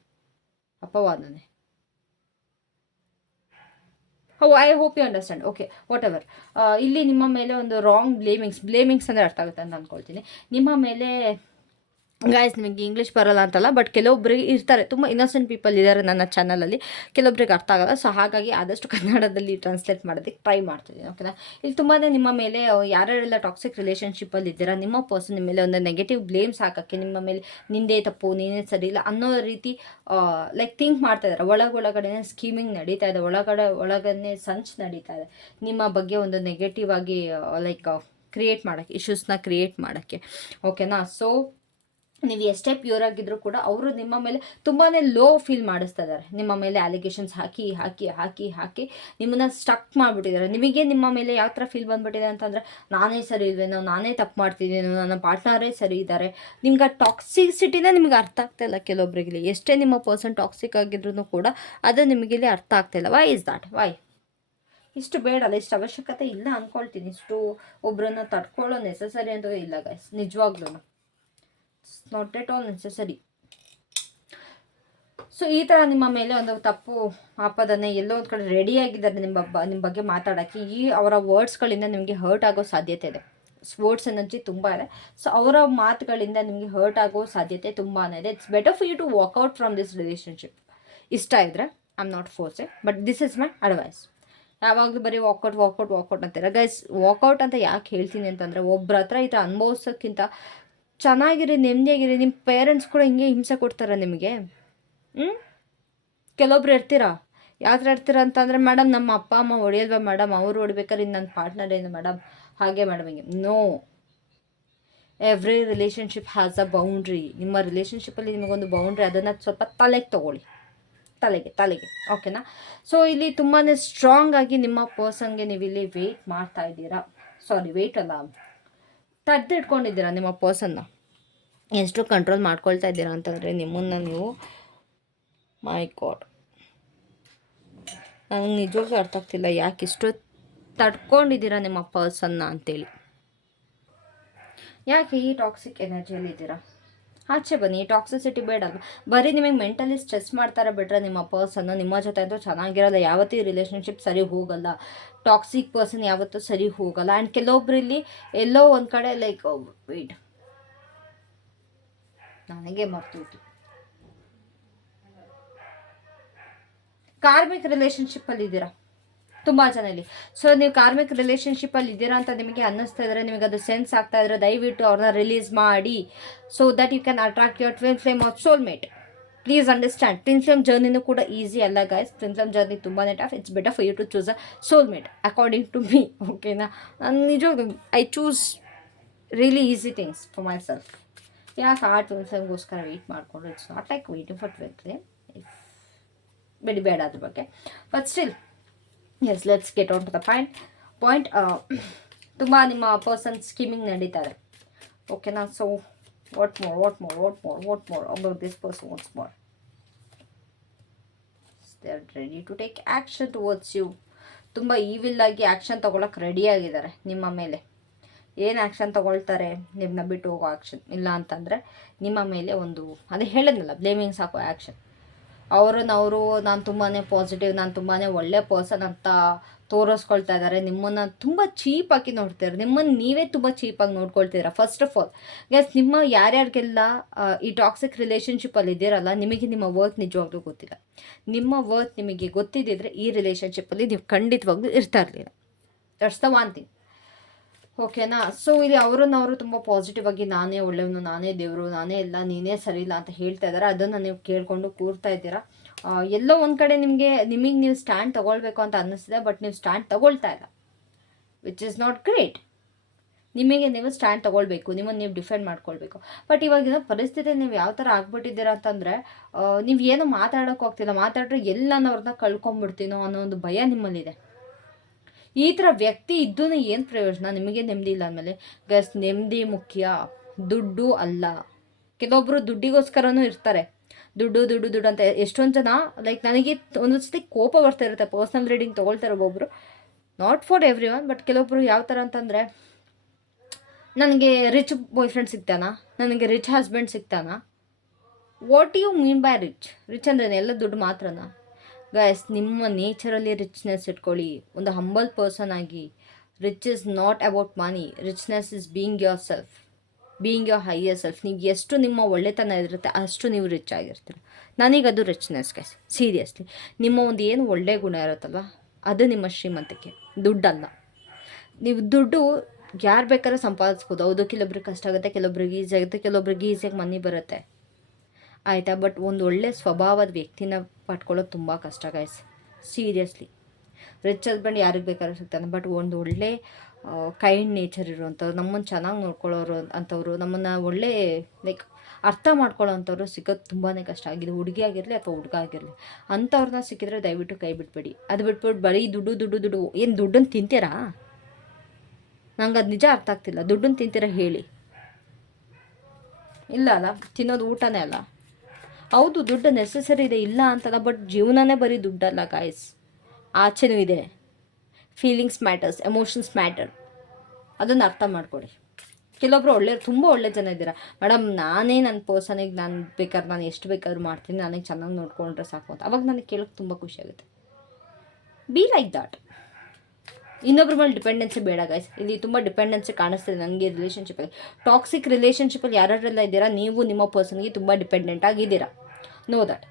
I hope you understand. Okay, whatever. ಇಲ್ಲಿ ನಿಮ್ಮ ಮೇಲೆ ಒಂದು ರಾಂಗ್ ಬ್ಲೇಮಿಂಗ್ಸ್ ಅಂದರೆ ಅರ್ಥ ಆಗುತ್ತೆ ಅಂತ ಅಂದ್ಕೊಳ್ತೀನಿ. ನಿಮ್ಮ ಮೇಲೆ ಗಾಯ್ಸ್, ನಿಮಗೆ ಇಂಗ್ಲೀಷ್ ಬರೋಲ್ಲ ಅಂತಲ್ಲ, ಬಟ್ ಕೆಲವೊಬ್ಬರಿಗೆ ಇರ್ತಾರೆ, ತುಂಬ ಇನ್ನೋಸೆಂಟ್ ಪೀಪಲ್ ಇದ್ದಾರೆ ನನ್ನ ಚಾನಲಲ್ಲಿ, ಕೆಲವೊಬ್ರಿಗೆ ಅರ್ಥ ಆಗೋಲ್ಲ. ಸೊ ಹಾಗಾಗಿ ಆದಷ್ಟು ಕನ್ನಡದಲ್ಲಿ ಟ್ರಾನ್ಸ್ಲೇಟ್ ಮಾಡೋದಕ್ಕೆ ಟ್ರೈ ಮಾಡ್ತಿದ್ದೀನಿ, ಓಕೆನಾ? ಇಲ್ಲಿ ತುಂಬಾ ನಿಮ್ಮ ಮೇಲೆ ಯಾರ್ಯಾರೆಲ್ಲ ಟಾಕ್ಸಿಕ್ ರಿಲೇಷನ್ಶಿಪ್ಪಲ್ಲಿ ಇದ್ದೀರಾ ನಿಮ್ಮ ಪರ್ಸನ್ ನಿಮ್ಮ ಮೇಲೆ ಒಂದು ನೆಗೆಟಿವ್ ಬ್ಲೇಮ್ಸ್ ಹಾಕೋಕ್ಕೆ, ನಿಮ್ಮ ಮೇಲೆ ನಿಂದೇ ತಪ್ಪು, ನೀನೇ ಸರಿ ಇಲ್ಲ ಅನ್ನೋ ರೀತಿ ಲೈಕ್ ಥಿಂಕ್ ಮಾಡ್ತಾ ಇದ್ದಾರೆ. ಒಳಗಡೆ ಸ್ಕೀಮಿಂಗ್ ನಡೀತಾ ಇದೆ, ಒಳಗನೆ ಸಂಚ್ ನಡೀತಾ ಇದೆ ನಿಮ್ಮ ಬಗ್ಗೆ ಒಂದು ನೆಗೆಟಿವ್ ಆಗಿ ಲೈಕ್ ಕ್ರಿಯೇಟ್ ಮಾಡೋಕ್ಕೆ, ಇಶ್ಯೂಸ್ನ ಕ್ರಿಯೇಟ್ ಮಾಡೋಕ್ಕೆ, ಓಕೆನಾ? ಸೊ ನೀವು ಎಷ್ಟೇ ಪ್ಯೂರ್ ಆಗಿದ್ರು ಕೂಡ ಅವರು ನಿಮ್ಮ ಮೇಲೆ ತುಂಬಾ ಲೋ ಫೀಲ್ ಮಾಡಿಸ್ತಾ ಇದ್ದಾರೆ. ನಿಮ್ಮ ಮೇಲೆ ಅಲಿಗೇಷನ್ಸ್ ಹಾಕಿ ನಿಮ್ಮನ್ನು ಸ್ಟಕ್ ಮಾಡಿಬಿಟ್ಟಿದ್ದಾರೆ. ನಿಮಗೆ ನಿಮ್ಮ ಮೇಲೆ ಯಾವ ಥರ ಫೀಲ್ ಬಂದುಬಿಟ್ಟಿದೆ ಅಂತಂದರೆ, ನಾನೇ ಸರಿ ಇಲ್ವೇನೋ, ನಾನೇ ತಪ್ಪು ಮಾಡ್ತಿದ್ದೀನೋ, ನನ್ನ ಪಾರ್ಟ್ನರೇ ಸರಿ ಇದ್ದಾರೆ. ನಿಮ್ಗೆ ಆ ಟಾಕ್ಸಿಸಿಟಿನೇ ನಿಮ್ಗೆ ಅರ್ಥ ಆಗ್ತಾಯಿಲ್ಲ. ಕೆಲವೊಬ್ಬರಿಗೆ ಎಷ್ಟೇ ನಿಮ್ಮ ಪರ್ಸನ್ ಟಾಕ್ಸಿಕ್ ಆಗಿದ್ರು ಕೂಡ ಅದು ನಿಮಗಿಲ್ಲಿ ಅರ್ಥ ಆಗ್ತಾಯಿಲ್ಲ. Why is that? ವೈ? ಇಷ್ಟು ಬೇಡಲ್ಲ, ಇಷ್ಟು ಅವಶ್ಯಕತೆ ಇಲ್ಲ ಅಂದ್ಕೊಳ್ತೀನಿ. ಇಷ್ಟು ಒಬ್ಬರನ್ನ ತಡ್ಕೊಳ್ಳೋ ನೆಸಸರಿ ಅಂತ ಇಲ್ಲ ಗೈಸ್, ನಿಜವಾಗ್ಲೂ not at all necessary. So ಈ ಥರ ನಿಮ್ಮ ಮೇಲೆ ಒಂದು ತಪ್ಪು ಆಪಾದನೆ ಎಲ್ಲೋ ಒಂದು ಕಡೆ ರೆಡಿಯಾಗಿದ್ದಾರೆ ನಿಮ್ಮ ಬಗ್ಗೆ ಮಾತಾಡೋಕ್ಕೆ. ಅವರ ವರ್ಡ್ಸ್ಗಳಿಂದ ನಿಮಗೆ ಹರ್ಟ್ ಆಗೋ ಸಾಧ್ಯತೆ ಇದೆ. ವರ್ಡ್ಸ್ ಎನರ್ಜಿ ತುಂಬ ಇದೆ. ಸೊ ಅವರ ಮಾತುಗಳಿಂದ ನಿಮಗೆ ಹರ್ಟ್ ಆಗೋ ಸಾಧ್ಯತೆ ತುಂಬಾ ಇದೆ. It's better for you to walk out from this relationship. ಇಷ್ಟ ಇದ್ದರೆ I am not forcing, but this is my advice. ಯಾವಾಗಲೂ ಬರೀ ವಾಕೌಟ್ ಅಂತಾರೆ ಗೈಸ್. ವಾಕೌಟ್ ಅಂತ ಯಾಕೆ ಹೇಳ್ತೀನಿ ಅಂತಂದರೆ, ಒಬ್ಬರ ಹತ್ರ ಈ ಥರ ಅನುಭವಿಸೋಕ್ಕಿಂತ ಚೆನ್ನಾಗಿರಿ, ನೆಮ್ಮದಿಯಾಗಿರಿ. ನಿಮ್ಮ ಪೇರೆಂಟ್ಸ್ ಕೂಡ ಹಿಂಗೆ ಹಿಂಸೆ ಕೊಡ್ತಾರೆ ನಿಮಗೆ. ಕೆಲವೊಬ್ರು ಇರ್ತೀರಾ, ಯಾವ ಥರ ಇರ್ತೀರಾ ಅಂತಂದರೆ, ಮೇಡಮ್ ನಮ್ಮ ಅಪ್ಪ ಅಮ್ಮ ಹೊಡೆಯಲ್ವಾ ಮೇಡಮ್, ಅವರು ಹೊಡಿಬೇಕಾದ್ರೆ ಇನ್ನು ನನ್ನ ಪಾರ್ಟ್ನರ್ ಏನು ಮೇಡಮ್, ಹಾಗೆ ಮೇಡಮ್ ಹಿಂಗೆ. No, every relationship has a boundary. ನಿಮ್ಮ ರಿಲೇಷನ್ಶಿಪ್ಪಲ್ಲಿ ನಿಮಗೊಂದು ಬೌಂಡ್ರಿ, ಅದನ್ನು ಸ್ವಲ್ಪ ತಲೆಗೆ ತೊಗೊಳ್ಳಿ, ತಲೆಗೆ, ಓಕೆನಾ? ಸೊ ಇಲ್ಲಿ ತುಂಬಾ ಸ್ಟ್ರಾಂಗ್ ಆಗಿ ನಿಮ್ಮ ಪರ್ಸನ್ಗೆ ನೀವು ಇಲ್ಲಿ ವೆಯ್ಟ್ ಮಾಡ್ತಾ ಇದ್ದೀರಾ. ವೆಯ್ಟ್ ಅಲ್ಲ, ತಡೆದಿಟ್ಕೊಂಡಿದ್ದೀರಾ ನಿಮ್ಮ ಪರ್ಸನ್ನ. ಎಷ್ಟು ಕಂಟ್ರೋಲ್ ಮಾಡ್ಕೊಳ್ತಾ ಇದ್ದೀರಾ ಅಂತಂದರೆ, ನಿಮ್ಮನ್ನು ನೀವು ಮೈ ಗಾಡ್, ನನಗೆ ನಿಜವಾಗ್ಲೂ ಅರ್ಥ ಆಗ್ತಿಲ್ಲ ಯಾಕೆ ಇಷ್ಟು ತಡ್ಕೊಂಡಿದ್ದೀರಾ ನಿಮ್ಮ ಪರ್ಸನ್ನ ಅಂತೇಳಿ. ಯಾಕೆ ಈ ಟಾಕ್ಸಿಕ್ ಎನರ್ಜಿಯಲ್ಲಿ ಇದ್ದೀರಾ? ಆಚೆ ಬನ್ನಿ. ಈ ಟಾಕ್ಸಿಸಿಟಿ ಬೇಡ. ಬರೀ ನಿಮಗೆ ಮೆಂಟಲಿ ಸ್ಟ್ರೆಸ್ ಮಾಡ್ತಾರೆ ಬಿಟ್ರೆ ನಿಮ್ಮ ಪರ್ಸನ್ನು ನಿಮ್ಮ ಜೊತೆ ಅಂತೂ ಚೆನ್ನಾಗಿರಲ್ಲ. ಯಾವತ್ತೂ ಈ ರಿಲೇಷನ್ಶಿಪ್ ಸರಿ ಹೋಗಲ್ಲ. ಟಾಕ್ಸಿಕ್ ಪರ್ಸನ್ ಯಾವತ್ತೂ ಸರಿ ಹೋಗಲ್ಲ. ಆ್ಯಂಡ್ ಕೆಲವೊಬ್ರು ಇಲ್ಲಿ ಎಲ್ಲೋ ಒಂದು ಕಡೆ ಲೈಕ್ ವೇಟ್, ನನಗೆ ಮರ್ತೋಯ್ತು, ಕಾರ್ಮಿಕ್ ರಿಲೇಷನ್ಶಿಪ್ಪಲ್ಲಿ ಇದ್ದೀರಾ ತುಂಬ ಜನ ಇಲ್ಲಿ. ಸೊ ನೀವು ಕಾರ್ಮಿಕ್ ರಿಲೇಷನ್ಶಿಪ್ಪಲ್ಲಿ ಇದ್ದೀರಾ ಅಂತ ನಿಮಗೆ ಅನ್ನಿಸ್ತಾ ಇದ್ರೆ, ನಿಮಗೆ ಅದು ಸೆನ್ಸ್ ಆಗ್ತಾ ಇದ್ರೆ, ದಯವಿಟ್ಟು ಅವ್ರನ್ನ ರಿಲೀಸ್ ಮಾಡಿ. So that you can attract your twin flame of soulmate. Please understand, twin flame ಜರ್ನಿನೂ ಕೂಡ ಈಸಿ ಅಲ್ಲ ಗೈಸ್. ಟ್ವಿನ್ ಫ್ಲೇಮ್ ಜರ್ನಿ ತುಂಬಾ tough. It's better for you to choose a soulmate according to me. ಓಕೆನಾ? ನಾನು ನಿಜವಾಗ್ಲೂ I choose really easy things for myself. ಯಾಕೆ ಆ ಟ್ವಿನ್ ಫ್ಲೇಮ್ಗೋಸ್ಕರ ವೆಯ್ಟ್ ಮಾಡಿಕೊಂಡು, it's not like waiting for twin flame. ಬಿಡಿ ಬೇಡ ಅದ್ರ ಬಗ್ಗೆ. But still S, let's get on to the point. ತುಂಬ ನಿಮ್ಮ ಪರ್ಸನ್ ಸ್ಕೀಮಿಂಗ್ ನಡೀತಾರೆ. ಓಕೆನಾ? So what more about this person, what's more? They are ready to take action towards you. ತುಂಬ evil ಆಗಿ ಆ್ಯಕ್ಷನ್ ತೊಗೊಳಕ್ಕೆ ರೆಡಿಯಾಗಿದ್ದಾರೆ ನಿಮ್ಮ ಮೇಲೆ. ಏನು ಆ್ಯಕ್ಷನ್ ತೊಗೊಳ್ತಾರೆ? ನಿಮ್ಮನ್ನ ಬಿಟ್ಟು ಹೋಗೋ ಆ್ಯಕ್ಷನ್. ಇಲ್ಲ ಅಂತಂದರೆ ನಿಮ್ಮ ಮೇಲೆ ಒಂದು, ಅದೇ ಹೇಳಿದ್ನಲ್ಲ, ಬ್ಲೇಮಿಂಗ್ ಸಾಕೋ ಆ್ಯಕ್ಷನ್. ಅವರು ನಾನು ತುಂಬಾ ಪಾಸಿಟಿವ್, ನಾನು ತುಂಬಾ ಒಳ್ಳೆ ಪರ್ಸನ್ ಅಂತ ತೋರಿಸ್ಕೊಳ್ತಾ ಇದ್ದಾರೆ. ನಿಮ್ಮನ್ನು ತುಂಬ ಚೀಪಾಗಿ ನೋಡ್ತಾರೆ. ನಿಮ್ಮನ್ನು ನೀವೇ ತುಂಬ ಚೀಪಾಗಿ ನೋಡ್ಕೊಳ್ತಿದ್ದೀರಾ. ಫಸ್ಟ್ ಆಫ್ ಆಲ್ ಗೈಸ್, ನಿಮ್ಮ ಯಾರ್ಯಾರಿಗೆಲ್ಲ ಈ ಟಾಕ್ಸಿಕ್ ರಿಲೇಷನ್ಶಿಪ್ಪಲ್ಲಿ ಇದ್ದೀರಲ್ಲ, ನಿಮಗೆ ನಿಮ್ಮ ವರ್ತ್ ನಿಜವಾಗ್ಲೂ ಗೊತ್ತಿಲ್ಲ. ನಿಮ್ಮ ವರ್ತ್ ನಿಮಗೆ ಗೊತ್ತಿದ್ದಿದ್ರೆ ಈ ರಿಲೇಷನ್ಶಿಪ್ಪಲ್ಲಿ ನೀವು ಖಂಡಿತವಾಗ್ಲೂ ಇರ್ತಾ ಇರಲಿಲ್ಲ. That's the one thing. ಓಕೆನಾ? ಸೊ ಇಲ್ಲಿ ಅವರು ತುಂಬ ಪಾಸಿಟಿವ್ ಆಗಿ ನಾನೇ ಒಳ್ಳೆಯವನು, ನಾನೇ ದೇವರು, ನಾನೇ ಇಲ್ಲ, ನೀನೇ ಸರಿ ಇಲ್ಲ ಅಂತ ಹೇಳ್ತಾ ಇದ್ದಾರೆ. ಅದನ್ನು ನೀವು ಕೇಳಿಕೊಂಡು ಕೂರ್ತಾ ಇದ್ದೀರಾ. ಎಲ್ಲೋ ಒಂದು ಕಡೆ ನಿಮಗೆ ನೀವು ಸ್ಟ್ಯಾಂಡ್ ತೊಗೊಳ್ಬೇಕು ಅಂತ ಅನ್ನಿಸ್ತಿದೆ, ಬಟ್ ನೀವು ಸ್ಟ್ಯಾಂಡ್ ತೊಗೊಳ್ತಾ ಇಲ್ಲ, ವಿಚ್ ಇಸ್ ನಾಟ್ ಗ್ರೇಟ್. ನಿಮಗೆ ನೀವು ಸ್ಟ್ಯಾಂಡ್ ತೊಗೊಳ್ಬೇಕು, ನಿಮ್ಮನ್ನು ನೀವು ಡಿಫೆಂಡ್ ಮಾಡ್ಕೊಳ್ಬೇಕು. ಬಟ್ ಇವಾಗಿನ ಪರಿಸ್ಥಿತಿ ನೀವು ಯಾವ ಥರ ಆಗ್ಬಿಟ್ಟಿದ್ದೀರಾ ಅಂತಂದರೆ, ನೀವು ಏನು ಮಾತಾಡೋಕೆ ಹೋಗ್ತಿಲ್ಲ. ಮಾತಾಡ್ರೆ ಎಲ್ಲನವ್ರನ್ನ ಕಳ್ಕೊಂಬಿಡ್ತೀನೋ ಅನ್ನೋ ಒಂದು ಭಯ ನಿಮ್ಮಲ್ಲಿದೆ. ಈ ಥರ ವ್ಯಕ್ತಿ ಇದ್ದೂ ಏನು ಪ್ರಯೋಜನ? ನಿಮಗೆ ನೆಮ್ಮದಿ ಇಲ್ಲ ಅಂದಮೇಲೆ. ಗಸ್, ನೆಮ್ಮದಿ ಮುಖ್ಯ, ದುಡ್ಡು ಅಲ್ಲ. ಕೆಲವೊಬ್ಬರು ದುಡ್ಡಿಗೋಸ್ಕರನೂ ಇರ್ತಾರೆ. ದುಡ್ಡು ಅಂತ ಎಷ್ಟೊಂದು ಜನ, ಲೈಕ್ ನನಗೆ ಒಂದೊಂದು ಸತಿ ಕೋಪ ಬರ್ತಾ ಇರುತ್ತೆ. ಪರ್ಸ್ನಲ್ ರೀಡಿಂಗ್ ತೊಗೊಳ್ತಾರೆ ಒಬ್ಬೊಬ್ಬರು. Not for every one, but ಕೆಲವೊಬ್ಬರು ಯಾವ ಥರ ಅಂತಂದರೆ, ನನಗೆ ರಿಚ್ ಬಾಯ್ ಫ್ರೆಂಡ್ ಸಿಗ್ತಾನಾ, ನನಗೆ ರಿಚ್ ಹಸ್ಬೆಂಡ್ ಸಿಗ್ತಾನಾ? What you mean by rich? Rich ಅಂದ್ರೆ ಎಲ್ಲ ದುಡ್ಡು ಮಾತ್ರನಾ? ಗೈಸ್, ನಿಮ್ಮ ನೇಚರಲ್ಲಿ ರಿಚ್ನೆಸ್ ಇಟ್ಕೊಳ್ಳಿ. ಒಂದು ಹಂಬಲ್ ಪರ್ಸನ್ ಆಗಿ. Rich is not about money. Richness is being your self, being your higher self. ನೀವು ಎಷ್ಟು ನಿಮ್ಮ ಒಳ್ಳೆತನ ಇರುತ್ತೆ ಅಷ್ಟು ನೀವು ರಿಚ್ ಆಗಿರ್ತೀರ. ನನಗದು ರಿಚ್ನೆಸ್ ಗೈಸ್, ಸೀರಿಯಸ್ಲಿ. ನಿಮ್ಮ ಒಂದು ಏನು ಒಳ್ಳೆಯ ಗುಣ ಇರುತ್ತಲ್ವ, ಅದು ನಿಮ್ಮ ಶ್ರೀಮಂತಿಕೆ, ದುಡ್ಡಲ್ಲ. ನೀವು ದುಡ್ಡು ಯಾರು ಬೇಕಾದ್ರೂ ಸಂಪಾದಿಸ್ಬೋದು. ಹೌದು, ಕೆಲವೊಬ್ರಿಗೆ ಕಷ್ಟ ಆಗುತ್ತೆ, ಕೆಲವೊಬ್ರಿಗೆ ಈಸಿ ಆಗುತ್ತೆ, ಕೆಲವೊಬ್ರಿಗೆ ಈಸಿಯಾಗಿ ಮನಿ ಬರುತ್ತೆ, ಆಯಿತಾ? ಬಟ್ ಒಂದು ಒಳ್ಳೆ ಸ್ವಭಾವದ ವ್ಯಕ್ತಿನ ಪಡ್ಕೊಳ್ಳೋದು ತುಂಬ ಕಷ್ಟ ಗೈಸ್, ಸೀರಿಯಸ್ಲಿ. ರಿಚ್ ಹಸ್ಬೆಂಡ್ ಯಾರಿಗೆ ಬೇಕಾದ್ರೂ ಸಿಗ್ತಾನೆ, ಬಟ್ ಒಂದು ಒಳ್ಳೆ ಕೈಂಡ್ ನೇಚರ್ ಇರುವಂಥವ್ರು, ನಮ್ಮನ್ನು ಚೆನ್ನಾಗಿ ನೋಡ್ಕೊಳ್ಳೋರು ಅಂಥವ್ರು, ನಮ್ಮನ್ನು ಒಳ್ಳೆ ಲೈಕ್ ಅರ್ಥ ಮಾಡ್ಕೊಳ್ಳೋ ಅಂಥವ್ರು ಸಿಗೋದು ತುಂಬಾ ಕಷ್ಟ ಆಗಿದೆ. ಹುಡುಗಿ ಆಗಿರಲಿ ಅಥವಾ ಹುಡುಗ ಆಗಿರಲಿ, ಅಂಥವ್ರನ್ನ ಸಿಕ್ಕಿದ್ರೆ ದಯವಿಟ್ಟು ಕೈ ಬಿಟ್ಬೇಡಿ. ಅದು ಬಿಟ್ಬಿಟ್ಟು ಬರೀ ದುಡ್ಡು. ಏನು ದುಡ್ಡನ್ನು ತಿಂತೀರಾ? ನಂಗೆ ಅದು ನಿಜ ಅರ್ಥ ಆಗ್ತಿಲ್ಲ. ದುಡ್ಡನ್ನು ತಿಂತೀರಾ ಹೇಳಿ? ಇಲ್ಲ ಅಲ್ಲ, ತಿನ್ನೋದು ಊಟನೇ ಅಲ್ಲ. ಹೌದು, ದುಡ್ಡು ನೆಸೆಸರಿ ಇದೆ, ಇಲ್ಲ ಅಂತಲ್ಲ. ಬಟ್ ಜೀವನನೇ ಬರೀ ದುಡ್ಡಲ್ಲ ಗಾಯ್ಸ್, ಆಚೆನೂ ಇದೆ. Feelings matters, emotions matter. ಅದನ್ನು ಅರ್ಥ ಮಾಡ್ಕೊಳ್ಳಿ. ಕೆಲವೊಬ್ರು ತುಂಬ ಒಳ್ಳೆ ಜನ ಇದ್ದೀರಾ. ಮೇಡಮ್, ನಾನೇ ನನ್ನ ಪರ್ಸನಿಗೆ ನಾನು ಎಷ್ಟು ಬೇಕಾದ್ರೂ ಮಾಡ್ತೀನಿ, ನನಗೆ ಚೆನ್ನಾಗಿ ನೋಡ್ಕೊಂಡ್ರೆ ಸಾಕು ಅಂತ. ಅವಾಗ ನನಗೆ ಕೇಳೋಕ್ಕೆ ತುಂಬ ಖುಷಿಯಾಗುತ್ತೆ. ಬಿ ಲೈಕ್ ದಾಟ್. ಇನ್ನೊಬ್ರ ಮೇಲೆ ಡಿಪೆಂಡೆನ್ಸಿ ಬೇಡ ಗೈಸ್. ಇಲ್ಲಿ ತುಂಬ ಡಿಪೆಂಡೆನ್ಸಿ ಕಾಣಿಸ್ತಿದೆ ನನಗೆ ರಿಲೇಷನ್ಶಿಪ್ಪಲ್ಲಿ. ಟಾಕ್ಸಿಕ್ ರಿಲೇಷನ್ಶಿಪ್ಪಲ್ಲಿ ಯಾರ್ಯಾರೆಲ್ಲ ಇದ್ದೀರಾ, ನೀವು ನಿಮ್ಮ ಪರ್ಸನ್ಗೆ ತುಂಬ ಡಿಪೆಂಡೆಂಟ್ ಆಗಿದ್ದೀರಾ. No that.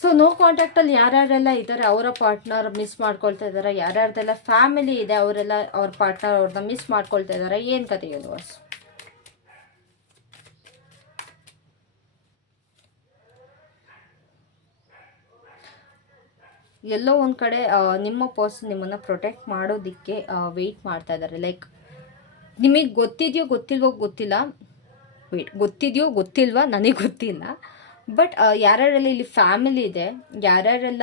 ಸೊ ನೋ ಕಾಂಟ್ಯಾಕ್ಟಲ್ಲಿ ಯಾರ್ಯಾರೆಲ್ಲ ಇದ್ದಾರೆ, ಅವರ ಪಾರ್ಟ್ನರ್ ಮಿಸ್ ಮಾಡ್ಕೊಳ್ತಾ ಇದ್ದಾರೆ. ಯಾರ್ಯಾರ್ದೆಲ್ಲ ಫ್ಯಾಮಿಲಿ ಇದೆ, ಅವರೆಲ್ಲ ಅವ್ರ ಪಾರ್ಟ್ನರ್ ಅವ್ರನ್ನ ಮಿಸ್ ಮಾಡ್ಕೊಳ್ತಾ ಇದ್ದಾರೆ. ಏನು ಕತೆ ಯೂನಿವರ್ಸ್? ಎಲ್ಲೋ ಒಂದು ಕಡೆ ನಿಮ್ಮ ಪರ್ಸನ್ ನಿಮ್ಮನ್ನು ಪ್ರೊಟೆಕ್ಟ್ ಮಾಡೋದಕ್ಕೆ ವೆಯ್ಟ್ ಮಾಡ್ತಾ ಇದ್ದಾರೆ. ಲೈಕ್ ನಿಮಗೆ ಗೊತ್ತಿದೆಯೋ ಗೊತ್ತಿಲ್ಲ. ಗೊತ್ತಿದೆಯೋ ಗೊತ್ತಿಲ್ವಾ ನನಗೆ ಗೊತ್ತಿಲ್ಲ. ಬಟ್ ಯಾರ್ಯಾರೆಲ್ಲ ಇಲ್ಲಿ ಫ್ಯಾಮಿಲಿ ಇದೆ, ಯಾರ್ಯಾರೆಲ್ಲ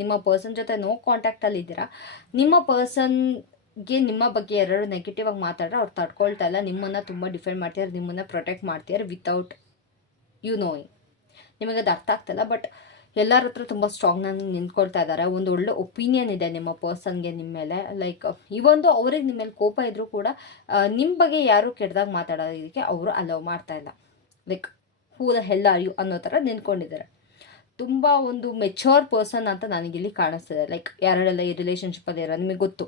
ನಿಮ್ಮ ಪರ್ಸನ್ ಜೊತೆ ನೋ ಕಾಂಟ್ಯಾಕ್ಟಲ್ಲಿ ಇದ್ದೀರಾ, ನಿಮ್ಮ ಪರ್ಸನ್ಗೆ ನಿಮ್ಮ ಬಗ್ಗೆ ಎರಡು ನೆಗೆಟಿವ್ ಆಗಿ ಮಾತಾಡ್ರೆ ಅವ್ರು ತಡ್ಕೊಳ್ತಾ ಇಲ್ಲ. ನಿಮ್ಮನ್ನು ತುಂಬ ಡಿಫೆಂಡ್ ಮಾಡ್ತಿದ್ದಾರೆ, ನಿಮ್ಮನ್ನು ಪ್ರೊಟೆಕ್ಟ್ ಮಾಡ್ತಿದ್ದಾರೆ ವಿತೌಟ್ ಯು ನೋಯಿಂಗ್. ನಿಮಗೆ ಅದು ಅರ್ಥ ಆಗ್ತಿಲ್ಲ. ಬಟ್ ಎಲ್ಲರ ಹತ್ರ ತುಂಬ ಸ್ಟ್ರಾಂಗ್ನಾಗಿ ನಿಂತ್ಕೊಳ್ತಾ ಇದ್ದಾರೆ. ಒಂದು ಒಳ್ಳೆ ಒಪಿನಿಯನ್ ಇದೆ ನಿಮ್ಮ ಪರ್ಸನ್ಗೆ ನಿಮ್ಮ ಮೇಲೆ. ಲೈಕ್ ಇವೊಂದು ಅವ್ರಿಗೆ ನಿಮ್ಮ ಮೇಲೆ ಕೋಪ ಇದ್ದರೂ ಕೂಡ ನಿಮ್ಮ ಬಗ್ಗೆ ಯಾರು ಕೆಟ್ಟದಾಗ ಮಾತಾಡೋದಕ್ಕೆ ಅವರು ಅಲೋ ಮಾಡ್ತಾ ಇಲ್ಲ. Like who the hell are you ಅನ್ನೋ ಥರ ನಿಂತ್ಕೊಂಡಿದ್ದಾರೆ. ತುಂಬ ಒಂದು ಮೆಚೋರ್ ಪರ್ಸನ್ ಅಂತ ನನಗಿಲ್ಲಿ ಕಾಣಿಸ್ತಿದೆ. ಲೈಕ್ ಯಾರ್ಯಾರೆಲ್ಲ ಈ ರಿಲೇಷನ್ಶಿಪ್ಪಲ್ಲಿ ಇರೋ ನಿಮಗೆ ಗೊತ್ತು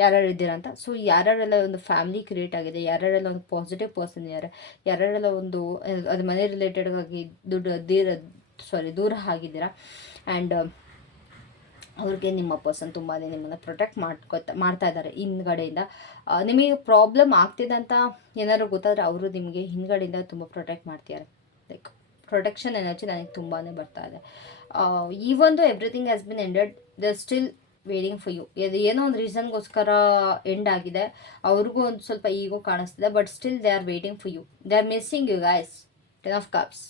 ಯಾರ್ಯಾರು ಇದ್ದೀರಾ ಅಂತ. ಸೊ ಯಾರ್ಯಾರೆಲ್ಲ ಒಂದು ಫ್ಯಾಮಿಲಿ ಕ್ರಿಯೇಟ್ ಆಗಿದೆ, ಯಾರ್ಯಾರೆಲ್ಲ ಒಂದು ಪಾಸಿಟಿವ್ ಪರ್ಸನ್ ಇದ್ದಾರೆ, ಯಾರ್ಯಾರೆಲ್ಲ ಒಂದು ಅದು ಮನೆ ರಿಲೇಟೆಡ್ಗಾಗಿ ದೂರ ಆಗಿದ್ದೀರಾ. ಆ್ಯಂಡ್ ಅವ್ರಿಗೆ ನಿಮ್ಮ ಪರ್ಸನ್ ತುಂಬಾ ನಿಮ್ಮನ್ನು ಪ್ರೊಟೆಕ್ಟ್ ಮಾಡ್ತಾ ಇದ್ದಾರೆ ಹಿಂದ್ಗಡೆಯಿಂದ. ನಿಮಗೆ ಪ್ರಾಬ್ಲಮ್ ಆಗ್ತಿದೆ ಅಂತ ಏನಾದ್ರು ಗೊತ್ತಾದರೆ ಅವರು ನಿಮಗೆ ಹಿಂದ್ಗಡೆಯಿಂದ ತುಂಬ ಪ್ರೊಟೆಕ್ಟ್ ಮಾಡ್ತಿದ್ದಾರೆ. ಲೈಕ್ ಪ್ರೊಟೆಕ್ಷನ್ ಎನರ್ಜಿ ನನಗೆ ತುಂಬಾ ಬರ್ತಾ ಇದೆ. ಈ ಒಂದು everything has been ended, they still waiting for you. ಇದು ಏನೋ ಒಂದು ರೀಸನ್ಗೋಸ್ಕರ ಎಂಡ್ ಆಗಿದೆ. ಅವ್ರಿಗೂ ಒಂದು ಸ್ವಲ್ಪ ಈಗೋ ಕಾಣಿಸ್ತಿದೆ, but still they are waiting for you. They are missing you guys. 10 of Cups,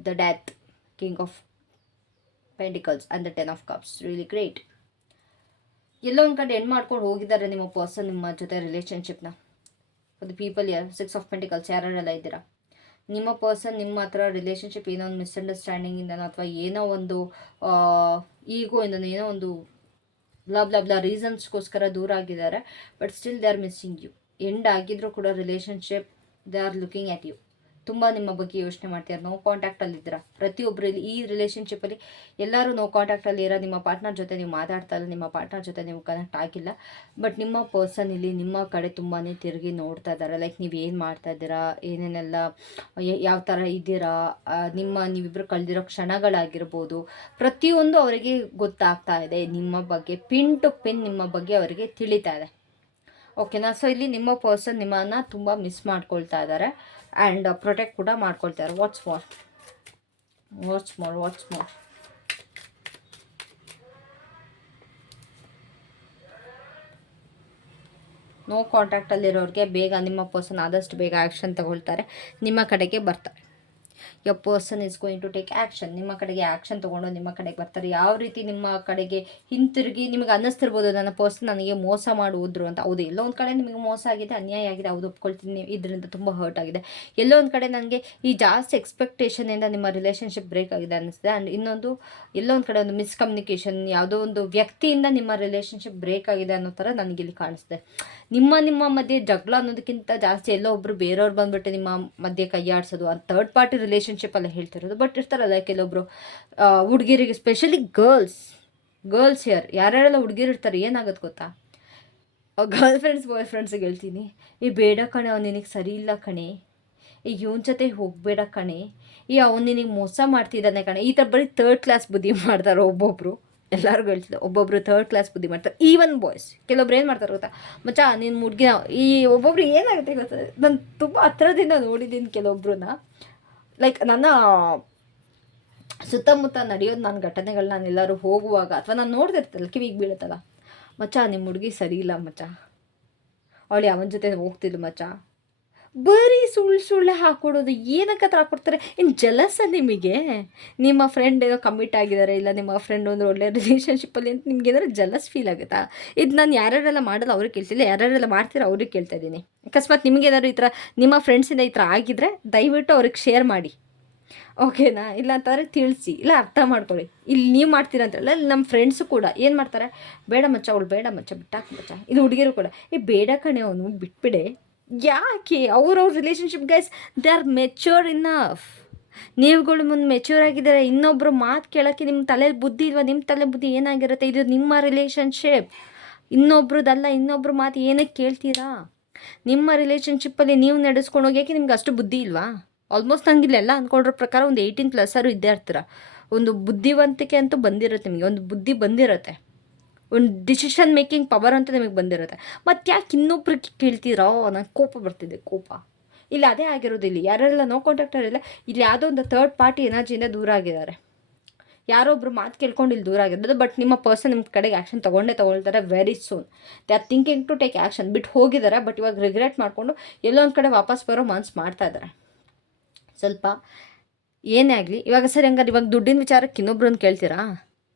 the Death, King of Pentacles and the 10 of Cups. Really great. ಎಲ್ಲೋ ಒಂದು ಕಡೆ ಎಂಡ್ ಮಾಡ್ಕೊಂಡು ಹೋಗಿದ್ದಾರೆ ನಿಮ್ಮ ಪರ್ಸನ್ ನಿಮ್ಮ ಜೊತೆ ರಿಲೇಷನ್ಶಿಪ್ನ. ಫಾರ್ ದ ಪೀಪಲ್ ಯಾರು 6 of Pentacles ಯಾರೆಲ್ಲ ಇದ್ದೀರಾ, ನಿಮ್ಮ ಪರ್ಸನ್ ನಿಮ್ಮ ಹತ್ರ ರಿಲೇಷನ್ಶಿಪ್ ಏನೋ ಒಂದು ಮಿಸ್ಅಂಡರ್ಸ್ಟ್ಯಾಂಡಿಂಗಿಂದನೋ ಅಥವಾ ಏನೋ ಒಂದು ಈಗೋ ಇಂದನೋ ಏನೋ ಒಂದು ಬ್ಲಾ ರೀಸನ್ಸ್ಗೋಸ್ಕರ ದೂರ ಆಗಿದ್ದಾರೆ. But still they are missing you. End ಆಗಿದ್ರು ಕೂಡ relationship, they are looking at you. ತುಂಬ ನಿಮ್ಮ ಬಗ್ಗೆ ಯೋಚನೆ ಮಾಡ್ತೀರಾ. ನೋ ಕಾಂಟ್ಯಾಕ್ಟಲ್ಲಿದ್ದೀರಾ ಪ್ರತಿಯೊಬ್ಬರಲ್ಲಿ. ಈ ರಿಲೇಷನ್ಶಿಪ್ಪಲ್ಲಿ ಎಲ್ಲರೂ ನೋ ಕಾಂಟ್ಯಾಕ್ಟಲ್ಲಿ ಇರೋ. ನಿಮ್ಮ ಪಾರ್ಟ್ನರ್ ಜೊತೆ ನೀವು ಮಾತಾಡ್ತಾ ಇಲ್ಲ, ನಿಮ್ಮ ಪಾರ್ಟ್ನರ್ ಜೊತೆ ನೀವು ಕನೆಕ್ಟ್ ಆಗಿಲ್ಲ. ಬಟ್ ನಿಮ್ಮ ಪರ್ಸನ್ ಇಲ್ಲಿ ನಿಮ್ಮ ಕಡೆ ತುಂಬಾ ತಿರುಗಿ ನೋಡ್ತಾ ಇದ್ದಾರೆ. ಲೈಕ್ ನೀವು ಏನು ಮಾಡ್ತಾ ಇದ್ದೀರಾ, ಏನೇನೆಲ್ಲ ಯಾವ ಥರ ಇದ್ದೀರಾ, ನೀವಿಬ್ಬರು ಕಳೆದಿರೋ ಕ್ಷಣಗಳಾಗಿರ್ಬೋದು, ಪ್ರತಿಯೊಂದು ಅವರಿಗೆ ಗೊತ್ತಾಗ್ತಾ ಇದೆ. ನಿಮ್ಮ ಬಗ್ಗೆ ಪಿನ್ ಟು ಪಿನ್ ನಿಮ್ಮ ಬಗ್ಗೆ ಅವರಿಗೆ ತಿಳಿತಾ ಇದೆ. ಓಕೆನಾ. ಸೊ ಇಲ್ಲಿ ನಿಮ್ಮ ಪರ್ಸನ್ ನಿಮ್ಮನ್ನು ತುಂಬ ಮಿಸ್ ಮಾಡ್ಕೊಳ್ತಾ ಇದ್ದಾರೆ ಆ್ಯಂಡ್ ಪ್ರೊಟೆಕ್ಟ್ ಕೂಡ ಮಾಡ್ಕೊಳ್ತಾರೆ. ವಾಟ್ಸ್ ಮೋರ್ ನೋ ಕಾಂಟ್ಯಾಕ್ಟಲ್ಲಿರೋರಿಗೆ ಬೇಗ ನಿಮ್ಮ ಪರ್ಸನ್ ಆದಷ್ಟು ಬೇಗ ಆ್ಯಕ್ಷನ್ ತಗೊಳ್ತಾರೆ, ನಿಮ್ಮ ಕಡೆಗೆ ಬರ್ತಾರೆ. your person is going to take action. ನಿಮ್ಮ ಕಡೆಗೆ ಆ್ಯಕ್ಷನ್ ತೊಗೊಂಡು ನಿಮ್ಮ ಕಡೆಗೆ ಬರ್ತಾರೆ. ಯಾವ ರೀತಿ ನಿಮ್ಮ ಕಡೆಗೆ ಹಿಂತಿರುಗಿ ನಿಮಗೆ ಅನ್ನಿಸ್ತಿರ್ಬೋದು, ನನ್ನ ಪರ್ಸನ್ ನನಗೆ ಮೋಸ ಮಾಡುವುದ್ರು ಅಂತ. ಹೌದು, ಎಲ್ಲೋ ಒಂದು ಕಡೆ ನಿಮಗೆ ಮೋಸ ಆಗಿದೆ, ಅನ್ಯಾಯ ಆಗಿದೆ, ಹೌದು ಒಪ್ಕೊಳ್ತೀನಿ. ಇದರಿಂದ ತುಂಬ ಹರ್ಟ್ ಆಗಿದೆ. ಎಲ್ಲೋ ಒಂದು ಕಡೆ ನನಗೆ ಈ ಜಾಸ್ತಿ ಎಕ್ಸ್ಪೆಕ್ಟೇಷನಿಂದ ನಿಮ್ಮ ರಿಲೇಷನ್ಶಿಪ್ ಬ್ರೇಕ್ ಆಗಿದೆ ಅನ್ನಿಸ್ತಿದೆ. ಆ್ಯಂಡ್ ಇನ್ನೊಂದು ಎಲ್ಲೋ ಒಂದು ಕಡೆ ಒಂದು ಮಿಸ್ಕಮ್ಯುನಿಕೇಷನ್, ಯಾವುದೋ ಒಂದು ವ್ಯಕ್ತಿಯಿಂದ ನಿಮ್ಮ ರಿಲೇಷನ್ಶಿಪ್ ಬ್ರೇಕ್ ಆಗಿದೆ ಅನ್ನೋ ಥರ ನನಗಿಲ್ಲಿ ಕಾಣಿಸ್ತಿದೆ. ನಿಮ್ಮ ಮಧ್ಯೆ ಜಗಳ ಅನ್ನೋದಕ್ಕಿಂತ ಜಾಸ್ತಿ ಎಲ್ಲೋ ಒಬ್ಬರು ಬೇರೆಯವ್ರು ಬಂದುಬಿಟ್ಟು ನಿಮ್ಮ ಮಧ್ಯೆ ಕೈಯಾಡಿಸೋದು, ಆ ಥರ್ಡ್ ಪಾರ್ಟಿ ರಿಲೇಷನ್ಶಿಪ್ಪಲ್ಲೇ ಹೇಳ್ತಿರೋದು. ಬಟ್ ಇರ್ತಾರಲ್ಲ ಕೆಲವೊಬ್ಬರು ಹುಡುಗಿರಿಗೆ, ಸ್ಪೆಷಲಿ ಗರ್ಲ್ಸ್ ಯಾರ್ಯಾರೆಲ್ಲ ಹುಡುಗಿರು ಇರ್ತಾರೆ, ಏನಾಗುತ್ತೆ ಗೊತ್ತಾ, ಗರ್ಲ್ ಫ್ರೆಂಡ್ಸ್ ಬಾಯ್ ಫ್ರೆಂಡ್ಸಿಗೆ ಹೇಳ್ತೀನಿ, ಈ ಬೇಡ ಕಣೆ, ಅವ್ನು ನಿನಗೆ ಸರಿ ಇಲ್ಲ ಕಣೆ, ಈಗ ಇವನ ಜೊತೆ ಹೋಗಬೇಡ ಕಣೆ, ಅವ್ನು ನಿನಗೆ ಮೋಸ ಮಾಡ್ತಿದ್ದಾನೆ ಕಣೆ. ಈ ಥರ ಬರೀ ಥರ್ಡ್ ಕ್ಲಾಸ್ ಬುದ್ಧಿ ಮಾಡ್ತಾರೆ ಒಬ್ಬೊಬ್ಬರು. ಎಲ್ಲರಿಗೂ ಹೇಳ್ತಿದ್ದೆ, ಒಬ್ಬೊಬ್ರು ಥರ್ಡ್ ಕ್ಲಾಸ್ ಬುದ್ಧಿ ಮಾಡ್ತಾರೆ. ಈವನ್ ಬಾಯ್ಸ್ ಕೆಲವೊಬ್ರು ಏನು ಮಾಡ್ತಾರೆ ಗೊತ್ತಾ, ಮಚ್ಚ ನೀನು ಹುಡುಗಿನ, ಈ ಒಬ್ಬೊಬ್ರು ಏನಾಗುತ್ತೆ ಗೊತ್ತಾ, ನಾನು ತುಂಬ ಹತ್ರದಿಂದ ನೋಡಿದ್ದೀನಿ ಕೆಲವೊಬ್ರನ್ನ. ಲೈಕ್ ನನ್ನ ಸುತ್ತಮುತ್ತ ನಡೆಯೋದು ನಾನು ಘಟನೆಗಳು, ನಾನು ಎಲ್ಲರೂ ಹೋಗುವಾಗ ಅಥವಾ ನಾನು ನೋಡ್ತಿರ್ತಲ್ಲ, ಕಿವಿಗೆ ಬೀಳುತ್ತಲ್ಲ, ಮಚ್ಚ ನಿಮ್ಮ ಹುಡುಗಿ ಸರಿ ಇಲ್ಲ ಮಚ್ಚ, ಅವಳು ಅವನ ಜೊತೆ ಹೋಗ್ತಿದ್ಲು ಮಚ್ಚ, ಬರೀ ಸುಳ್ಳು ಹಾಕ್ಕೊಡೋದು. ಏನಕ್ಕೆ ಹತ್ರ ಹಾಕ್ಕೊಡ್ತಾರೆ? ಇನ್ನು ಜಲಸ ನಿಮಗೆ, ನಿಮ್ಮ ಫ್ರೆಂಡ್ ಏನೋ ಕಮಿಟ್ ಆಗಿದ್ದಾರೆ, ಇಲ್ಲ ನಿಮ್ಮ ಫ್ರೆಂಡ್ ಒಂದು ಒಳ್ಳೆ ರಿಲೇಷನ್ಶಿಪ್ಪಲ್ಲಿ ಅಂತ ನಿಮ್ಗೆ ಏನಾದ್ರು ಜಲಸ್ ಫೀಲ್ ಆಗುತ್ತಾ? ಇದು ನಾನು ಯಾರ್ಯಾರೆಲ್ಲ ಮಾಡೋದು ಅವ್ರಿಗೆ ಕೇಳ್ತಿಲ್ಲ, ಯಾರ್ಯಾರೆಲ್ಲ ಮಾಡ್ತೀರೋ ಅವ್ರಿಗೆ ಕೇಳ್ತಾ ಇದ್ದೀನಿ. ಅಕಸ್ಮಾತ್ ನಿಮಗೇನಾದ್ರು ಈ ಥರ ನಿಮ್ಮ ಫ್ರೆಂಡ್ಸಿಂದ ಈ ಥರ ಆಗಿದ್ದರೆ ದಯವಿಟ್ಟು ಅವ್ರಿಗೆ ಶೇರ್ ಮಾಡಿ, ಓಕೆನಾ? ಇಲ್ಲ ಅಂತಂದರೆ ತಿಳಿಸಿ, ಇಲ್ಲ ಅರ್ಥ ಮಾಡ್ಕೊಳ್ಳಿ. ಇಲ್ಲಿ ನೀವು ಮಾಡ್ತೀರಂತಲ್ಲ, ಇಲ್ಲಿ ನಮ್ಮ ಫ್ರೆಂಡ್ಸು ಕೂಡ ಏನು ಮಾಡ್ತಾರೆ, ಬೇಡ ಮಚ್ಚ ಅವಳು ಬೇಡ ಮಚ್ಚ, ಬಿಟ್ಟಾಕ ಮಚ್ಚ. ಇದು ಹುಡುಗಿರು ಕೂಡ, ಬೇಡ ಕಣೆ ಅವನು ಬಿಟ್ಬಿಡೆ. ಯಾಕೆ? ಅವ್ರವ್ರ relationship guys, they are mature enough. ನೀವುಗಳು ಮುಂದೆ ಮೆಚ್ಯೂರ್ ಆಗಿದ್ದಾರೆ. ಇನ್ನೊಬ್ಬರು ಮಾತು ಕೇಳೋಕ್ಕೆ ನಿಮ್ಮ ತಲೆಯಲ್ಲಿ ಬುದ್ಧಿ ಇಲ್ವಾ? ನಿಮ್ಮ ತಲೆ ಬುದ್ಧಿ ಏನಾಗಿರುತ್ತೆ? ಇದು ನಿಮ್ಮ ರಿಲೇಷನ್ಶಿಪ್, ಇನ್ನೊಬ್ರದ್ದಲ್ಲ. ಇನ್ನೊಬ್ರು ಮಾತು ಏನಕ್ಕೆ ಕೇಳ್ತೀರಾ? ನಿಮ್ಮ ರಿಲೇಷನ್ಶಿಪ್ಪಲ್ಲಿ ನೀವು ನಡೆಸ್ಕೊಂಡು ಹೋಗ್ಯಾಕೆ ನಿಮ್ಗೆ ಅಷ್ಟು ಬುದ್ಧಿ ಇಲ್ವಾ? ಆಲ್ಮೋಸ್ಟ್ ನಂಗಿಲ್ಲೆಲ್ಲ ಅಂದ್ಕೊಂಡ್ರ ಪ್ರಕಾರ ಒಂದು 18+ ಇದ್ದೇ ಇರ್ತೀರ. ಒಂದು ಬುದ್ಧಿವಂತಿಕೆ ಅಂತೂ ಬಂದಿರುತ್ತೆ ನಿಮಗೆ, ಒಂದು ಬುದ್ಧಿ ಬಂದಿರುತ್ತೆ, ಒಂದು ಡಿಸಿಷನ್ ಮೇಕಿಂಗ್ ಪವರ್ ಅಂತ ನಿಮಗೆ ಬಂದಿರುತ್ತೆ. ಮತ್ತು ಯಾಕೆ ಇನ್ನೊಬ್ರಿಗೆ ಕೇಳ್ತೀರೋ? ನನಗೆ ಕೋಪ ಬರ್ತಿದೆ, ಕೋಪ. ಇಲ್ಲಿ ಅದೇ ಆಗಿರೋದು. ಇಲ್ಲಿ ಯಾರೆಲ್ಲ ನೋ ಕಾಂಟ್ಯಾಕ್ಟರಿಲ್ಲ, ಇಲ್ಲಿ ಯಾವುದೋ ಒಂದು ಥರ್ಡ್ ಪಾರ್ಟಿ ಎನರ್ಜಿಯಿಂದ ದೂರ ಆಗಿದ್ದಾರೆ. ಯಾರೊಬ್ರು ಮಾತು ಕೇಳ್ಕೊಂಡು ಇಲ್ಲಿ ದೂರ ಆಗಿರೋದು. ಬಟ್ ನಿಮ್ಮ ಪರ್ಸನ್ ನಿಮ್ಮ ಕಡೆಗೆ ಆ್ಯಕ್ಷನ್ ತೊಗೊಳ್ತಾರೆ very soon. They are thinking to take action. ಬಿಟ್ಟು ಹೋಗಿದ್ದಾರೆ, ಬಟ್ ಇವಾಗ ರಿಗ್ರೆಟ್ ಮಾಡಿಕೊಂಡು ಎಲ್ಲೋ ಒಂದು ಕಡೆ ವಾಪಸ್ ಬರೋ ಮನ್ಸು ಮಾಡ್ತಾ ಇದ್ದಾರೆ. ಸ್ವಲ್ಪ ಏನೇ ಆಗಲಿ ಇವಾಗ ಸರಿ, ಹಂಗಾರೆ ಇವಾಗ ದುಡ್ಡಿನ ವಿಚಾರಕ್ಕೆ ಇನ್ನೊಬ್ರನ್ನ ಕೇಳ್ತೀರಾ?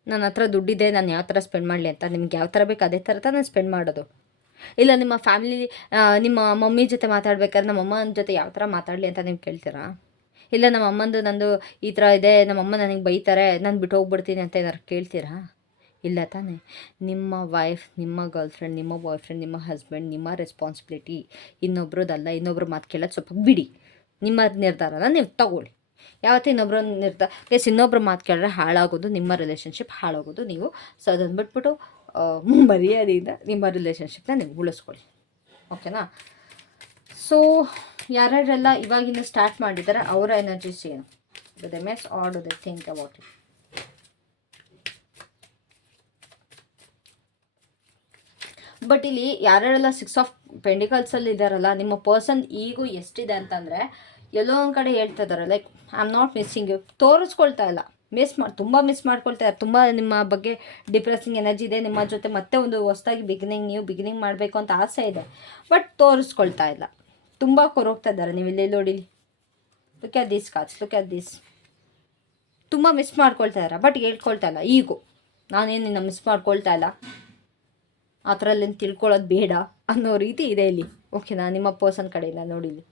ನನ್ನ ಹತ್ರ ದುಡ್ಡಿದೆ, ನಾನು ಯಾವ ಥರ ಸ್ಪೆಂಡ್ ಮಾಡಲಿ ಅಂತ. ನಿಮ್ಗೆ ಯಾವ ಥರ ಬೇಕು ಅದೇ ಥರ ನಾನು ಸ್ಪೆಂಡ್ ಮಾಡೋದು. ಇಲ್ಲ ನಿಮ್ಮ ಫ್ಯಾಮಿಲಿ, ನಿಮ್ಮ ಮಮ್ಮಿ ಜೊತೆ ಮಾತಾಡ್ಬೇಕಾದ್ರೆ ನಮ್ಮ ಅಮ್ಮನ ಜೊತೆ ಯಾವ ಥರ ಮಾತಾಡಲಿ ಅಂತ ನೀವು ಕೇಳ್ತೀರಾ? ಇಲ್ಲ ನಮ್ಮ ಅಮ್ಮಂದು ನಂದು ಈ ಥರ ಇದೆ, ನಮ್ಮಮ್ಮ ನನಗೆ ಬೈತಾರೆ, ನಾನು ಬಿಟ್ಟು ಹೋಗ್ಬಿಡ್ತೀನಿ ಅಂತ ಏನಾರು ಕೇಳ್ತೀರಾ? ಇಲ್ಲ ತಾನೇ. ನಿಮ್ಮ ವೈಫ್, ನಿಮ್ಮ ಗರ್ಲ್ ಫ್ರೆಂಡ್, ನಿಮ್ಮ ಬಾಯ್ ಫ್ರೆಂಡ್, ನಿಮ್ಮ ಹಸ್ಬೆಂಡ್, ನಿಮ್ಮ ರೆಸ್ಪಾನ್ಸಿಬಿಲಿಟಿ. ಇನ್ನೊಬ್ರದ್ದಲ್ಲ. ಇನ್ನೊಬ್ರು ಮಾತು ಕೇಳೋದು ಸ್ವಲ್ಪ ಬಿಡಿ. ನಿಮ್ಮ ನಿರ್ಧಾರನ ನೀವು ತಗೊಳ್ಳಿ. ಯಾವತ್ತೂ ಇನ್ನೊಬ್ರು ಇನ್ನೊಬ್ರು ಮಾತು ಕೇಳಿದ್ರೆ ಹಾಳಾಗೋದು, ನಿಮ್ಮ ರಿಲೇಷನ್ಶಿಪ್ ಹಾಳಾಗೋದು. ನೀವು ಸೊ ಅದನ್ನು ಬಿಟ್ಬಿಟ್ಟು ಮರ್ಯಾದೆಯಿಂದ ನಿಮ್ಮ ರಿಲೇಷನ್ಶಿಪ್ನ ನೀವು ಉಳಿಸ್ಕೊಳ್ಳಿ. ಓಕೆನಾ? ಸೊ ಯಾರ್ಯಾರೆಲ್ಲ ಇವಾಗಿಂದ ಸ್ಟಾರ್ಟ್ ಮಾಡಿದ್ದಾರೆ ಅವರ ಎನರ್ಜೀಸ್ ಏನು? Do they mess or do they think about it? But ಇಲ್ಲಿ ಯಾರ್ಯಾರೆಲ್ಲ 6 ಆಫ್ ಪೆಂಡಿಕಲ್ಸಲ್ಲಿ ಇದ್ದಾರಲ್ಲ, ನಿಮ್ಮ ಪರ್ಸನ್ ಈಗೂ ಎಷ್ಟಿದೆ ಅಂತಂದರೆ ಎಲ್ಲೋ ಒಂದು ಕಡೆ ಹೇಳ್ತಾ ಇದ್ದಾರೆ, like I am not missing you. ತೋರಿಸ್ಕೊಳ್ತಾ ಇಲ್ಲ, ತುಂಬ ಮಿಸ್ ಮಾಡ್ಕೊಳ್ತಾರೆ. ತುಂಬ ನಿಮ್ಮ ಬಗ್ಗೆ ಡಿಪ್ರೆಸಿಂಗ್ ಎನರ್ಜಿ ಇದೆ. ನಿಮ್ಮ ಜೊತೆ ಮತ್ತೆ ಒಂದು ಹೊಸದಾಗಿ ಬಿಗಿನಿಂಗ್ ಮಾಡಬೇಕು ಅಂತ ಆಸೆ ಇದೆ, ಬಟ್ ತೋರಿಸ್ಕೊಳ್ತಾ ಇಲ್ಲ. ತುಂಬ ಕೊರೋಗ್ತಾ ಇದ್ದಾರೆ. ನೀವು ಇಲ್ಲಿ ನೋಡಿ, look at this cards, look at this. ತುಂಬ ಮಿಸ್ ಮಾಡ್ಕೊಳ್ತಾ ಇದ್ದಾರೆ, ಬಟ್ ಹೇಳ್ಕೊಳ್ತಾ ಇಲ್ಲ. ಈಗೋ ನಾನೇನು ನಿನ್ನ ಮಿಸ್ ಮಾಡ್ಕೊಳ್ತಾ ಇಲ್ಲ, ಆ ಥರ ಅಲ್ಲಿ ತಿಳ್ಕೊಳ್ಳೋದು ಬೇಡ ಅನ್ನೋ ರೀತಿ ಇದೆ ಇಲ್ಲಿ. ಓಕೆನಾ? ನಿಮ್ಮ ಪರ್ಸನ್ ಕಡೆಯಿಂದ ನೋಡಿ, ಇಲ್ಲಿ